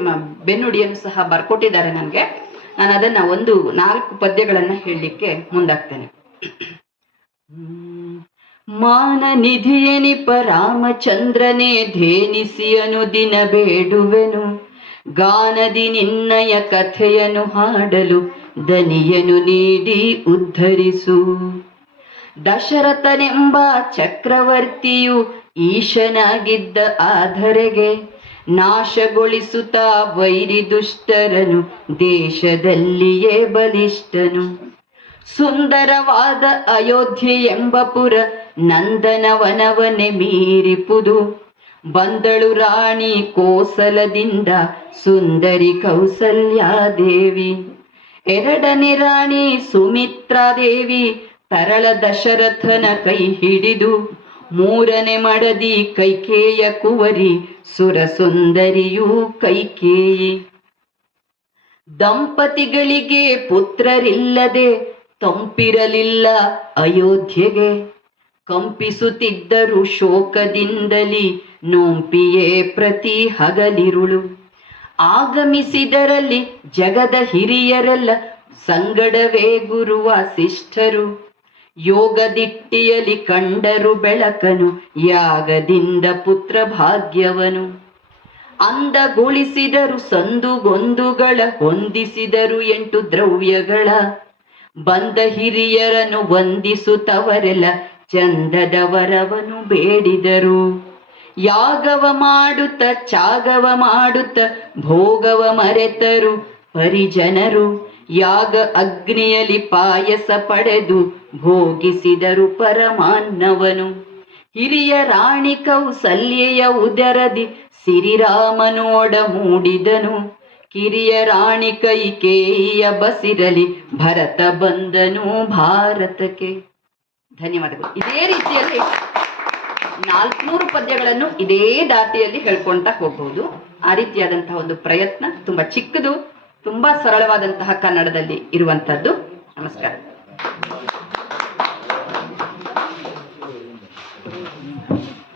ಬೆನ್ನುಡಿಯನ್ನು ಸಹ ಬರ್ಕೊಟ್ಟಿದ್ದಾರೆ ನನಗೆ. ನಾನು ಅದನ್ನ 4 ಪದ್ಯಗಳನ್ನ ಹೇಳಲಿಕ್ಕೆ ಮುಂದಾಗ್ತೇನೆ. ಮಾನ ನಿಧಿಯನಿಪ ರಾಮಚಂದ್ರನೇ ಧೇನಿಸಿ ಅನುದಿನ ಬೇಡುವೆನು, ಗಾನದಿ ನಿನ್ನಯ ಕಥೆಯನ್ನು ಹಾಡಲು ದನಿಯನು ನೀಡಿ ಉದ್ಧರಿಸು. ದಶರಥನೆಂಬ ಚಕ್ರವರ್ತಿಯು ಈಶನಾಗಿದ್ದ ಆಧರೆಗೆ ನಾಶಗೊಳಿಸುತ್ತಾ ವೈರಿ ದುಷ್ಟರನು ದೇಶದಲ್ಲಿಯೇ ಬಲಿಷ್ಠನು. ಸುಂದರವಾದ ಅಯೋಧ್ಯೆ ಎಂಬ ಪುರ ನಂದನವನವನೆ ಮೀರಿಪುದು, ಬಂದಳು ರಾಣಿ ಕೋಸಲದಿಂದ ಸುಂದರಿ ಕೌಸಲ್ಯಾದೇವಿ. ಎರಡನೇ ರಾಣಿ ಸುಮಿತ್ರಾದೇವಿ ತರಳ ದಶರಥನ ಕೈ ಹಿಡಿದು, ಮೂರನೇ ಮಡದಿ ಕೈಕೇಯ ಕುವರಿ ಸುರಸುಂದರಿಯೂ ಕೈಕೇಯಿ. ದಂಪತಿಗಳಿಗೆ ಪುತ್ರರಿಲ್ಲದೆ ತಂಪಿರಲಿಲ್ಲ ಅಯೋಧ್ಯೆಗೆ, ಕಂಪಿಸುತ್ತಿದ್ದರು ಶೋಕದಿಂದಲಿ ನೋಂಪಿಯೇ ಪ್ರತಿ ಹಗಲಿರುಳು. ಆಗಮಿಸಿದರಲ್ಲಿ ಜಗದ ಹಿರಿಯರೆಲ್ಲ ಸಂಗಡವೇ ಗುರುವ ಶಿಷ್ಠರು, ಯೋಗದಿಟ್ಟಿಯಲಿ ಕಂಡರು ಬೆಳಕನು ಯಾಗದಿಂದ ಪುತ್ರ ಭಾಗ್ಯವನು. ಅಂದಗೊಳಿಸಿದರು ಸಂದುಗೊಂದುಗಳ ಹೊಂದಿಸಿದರು 8 ದ್ರವ್ಯಗಳ, ಬಂದ ಹಿರಿಯರನ್ನು ವಂದಿಸುತ್ತವರೆಲ್ಲ ಚಂದದ ವರವನು ಬೇಡಿದರು. ಯಾಗವ ಮಾಡುತ್ತ ಚಾಗವ ಮಾಡುತ್ತ ಭೋಗವ ಮರೆತರು ಪರಿಜನರು, ಯಾಗ ಅಗ್ನಿಯಲ್ಲಿ ಪಾಯಸ ಪಡೆದು ಭೋಗಿಸಿದರು ಪರಮಾನ್ನವನು. ಹಿರಿಯ ರಾಣಿ ಕೌಸಲ್ಯೆಯ ಉದರದಿ ಸಿರಿರಾಮನೋಡ ಮೂಡಿದನು, ಕಿರಿಯ ರಾಣಿ ಕೈಕೇಯಿಯ ಬಸಿರಲಿ ಭರತ ಬಂದನು ಭಾರತಕ್ಕೆ. ಧನ್ಯವಾದಗಳು. ಇದೇ ರೀತಿಯಲ್ಲಿ 400 ಪದ್ಯಗಳನ್ನು ಇದೇ ದಾಟಿಯಲ್ಲಿ ಹೇಳ್ಕೊಂತ ಹೋಗಬಹುದು. ಆ ರೀತಿಯಾದಂತಹ ಒಂದು ಪ್ರಯತ್ನ, ತುಂಬಾ ಚಿಕ್ಕದು, ತುಂಬಾ ಸರಳವಾದಂತಹ ಕನ್ನಡದಲ್ಲಿ ಇರುವಂತದ್ದು. ನಮಸ್ಕಾರ.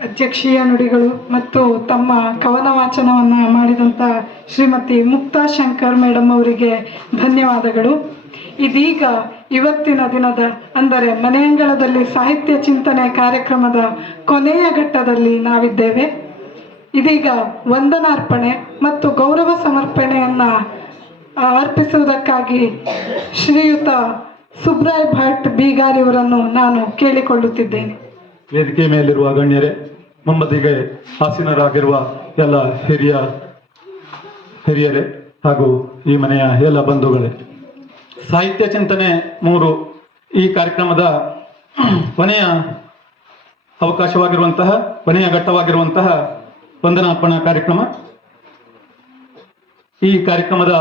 ಅಧ್ಯಕ್ಷೀಯ ನುಡಿಗಳು ಮತ್ತು ತಮ್ಮ ಕವನ ವಾಚನವನ್ನು ಮಾಡಿದಂಥ ಶ್ರೀಮತಿ ಮುಕ್ತಾ ಶಂಕರ್ ಮೇಡಮ್ ಅವರಿಗೆ ಧನ್ಯವಾದಗಳು. ಇದೀಗ ಇವತ್ತಿನ ದಿನದ ಅಂದರೆ ಮನೆಯಂಗಳದಲ್ಲಿ ಸಾಹಿತ್ಯ ಚಿಂತನೆ ಕಾರ್ಯಕ್ರಮದ ಕೊನೆಯ ಘಟ್ಟದಲ್ಲಿ ನಾವಿದ್ದೇವೆ. ಇದೀಗ ವಂದನಾರ್ಪಣೆ ಮತ್ತು ಗೌರವ ಸಮರ್ಪಣೆಯನ್ನು ಅರ್ಪಿಸುವುದಕ್ಕಾಗಿ ಶ್ರೀಯುತ ಸುಬ್ರಾಯ್ ಭಟ್ ಬೀಗಾರಿಯವರನ್ನು ನಾನು ಕೇಳಿಕೊಳ್ಳುತ್ತಿದ್ದೇನೆ. ವೇದಿಕೆ ಮೇಲಿರುವ ಗಣ್ಯರೇ, ಮುಂಬದಿಗೆ ಆಸೀನರಾಗಿರುವ ಎಲ್ಲ ಹಿರಿಯರೇ ಹಾಗೂ ಈ ಮನೆಯ ಎಲ್ಲ ಬಂಧುಗಳೇ, ಸಾಹಿತ್ಯ ಚಿಂತನೆ 3 ಈ ಕಾರ್ಯಕ್ರಮದ ಕೊನೆಯ ಅವಕಾಶವಾಗಿರುವಂತಹ, ಕೊನೆಯ ಘಟ್ಟವಾಗಿರುವಂತಹ ವಂದನಾರ್ಪಣಾ ಕಾರ್ಯಕ್ರಮ. ಈ ಕಾರ್ಯಕ್ರಮದ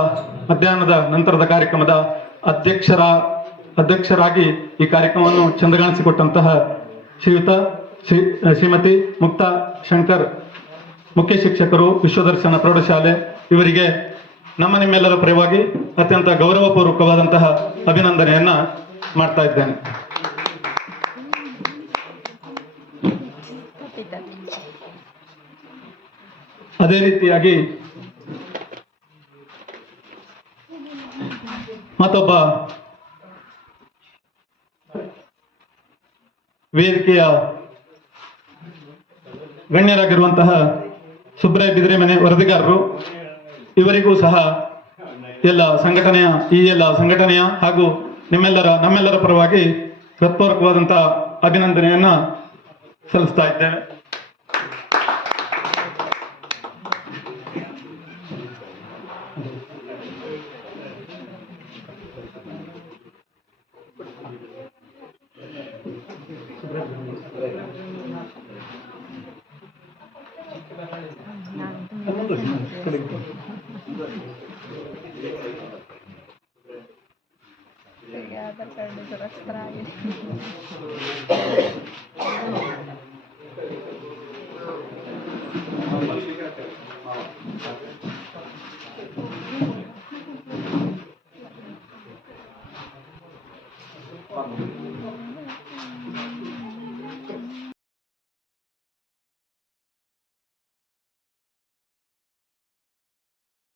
ಮಧ್ಯಾಹ್ನದ ನಂತರದ ಕಾರ್ಯಕ್ರಮದ ಅಧ್ಯಕ್ಷರಾಗಿ ಈ ಕಾರ್ಯಕ್ರಮವನ್ನು ಚಂದಗಾಣಿಸಿಕೊಟ್ಟಂತಹ ಶ್ರೀಮತಿ ಮುಕ್ತಾ ಶಂಕರ್, ಮುಖ್ಯ ಶಿಕ್ಷಕರು, ವಿಶ್ವದರ್ಶನ ಪ್ರೌಢಶಾಲೆ, ಇವರಿಗೆ ನಿಮ್ಮೆಲ್ಲರ ಪರವಾಗಿ ಅತ್ಯಂತ ಗೌರವಪೂರ್ವಕವಾದಂತಹ ಅಭಿನಂದನೆಯನ್ನ ಮಾಡ್ತಾ ಇದ್ದೇನೆ. ಅದೇ ರೀತಿಯಾಗಿ ಮತ್ತೊಬ್ಬ ವೇದಿಕೆಯ ಗಣ್ಯರಾಗಿರುವಂತಹ ಸುಬ್ರಾಯ್ ಬಿದ್ರೆಮನೆ ವರದಿಗಾರರು, ಇವರಿಗೂ ಸಹ ಎಲ್ಲ ಸಂಘಟನೆಯ ಹಾಗೂ ನಮ್ಮೆಲ್ಲರ ಪರವಾಗಿ ಹೃತ್ಪೂರ್ವಕವಾದಂತಹ ಅಭಿನಂದನೆಯನ್ನ ಸಲ್ಲಿಸ್ತಾ ಇದ್ದೇವೆ. ಆಧಾರ್ ಕಾರ್ಡ್ ಜೆರಾಕ್ಸ್ ತರ ಆಗಿದೆ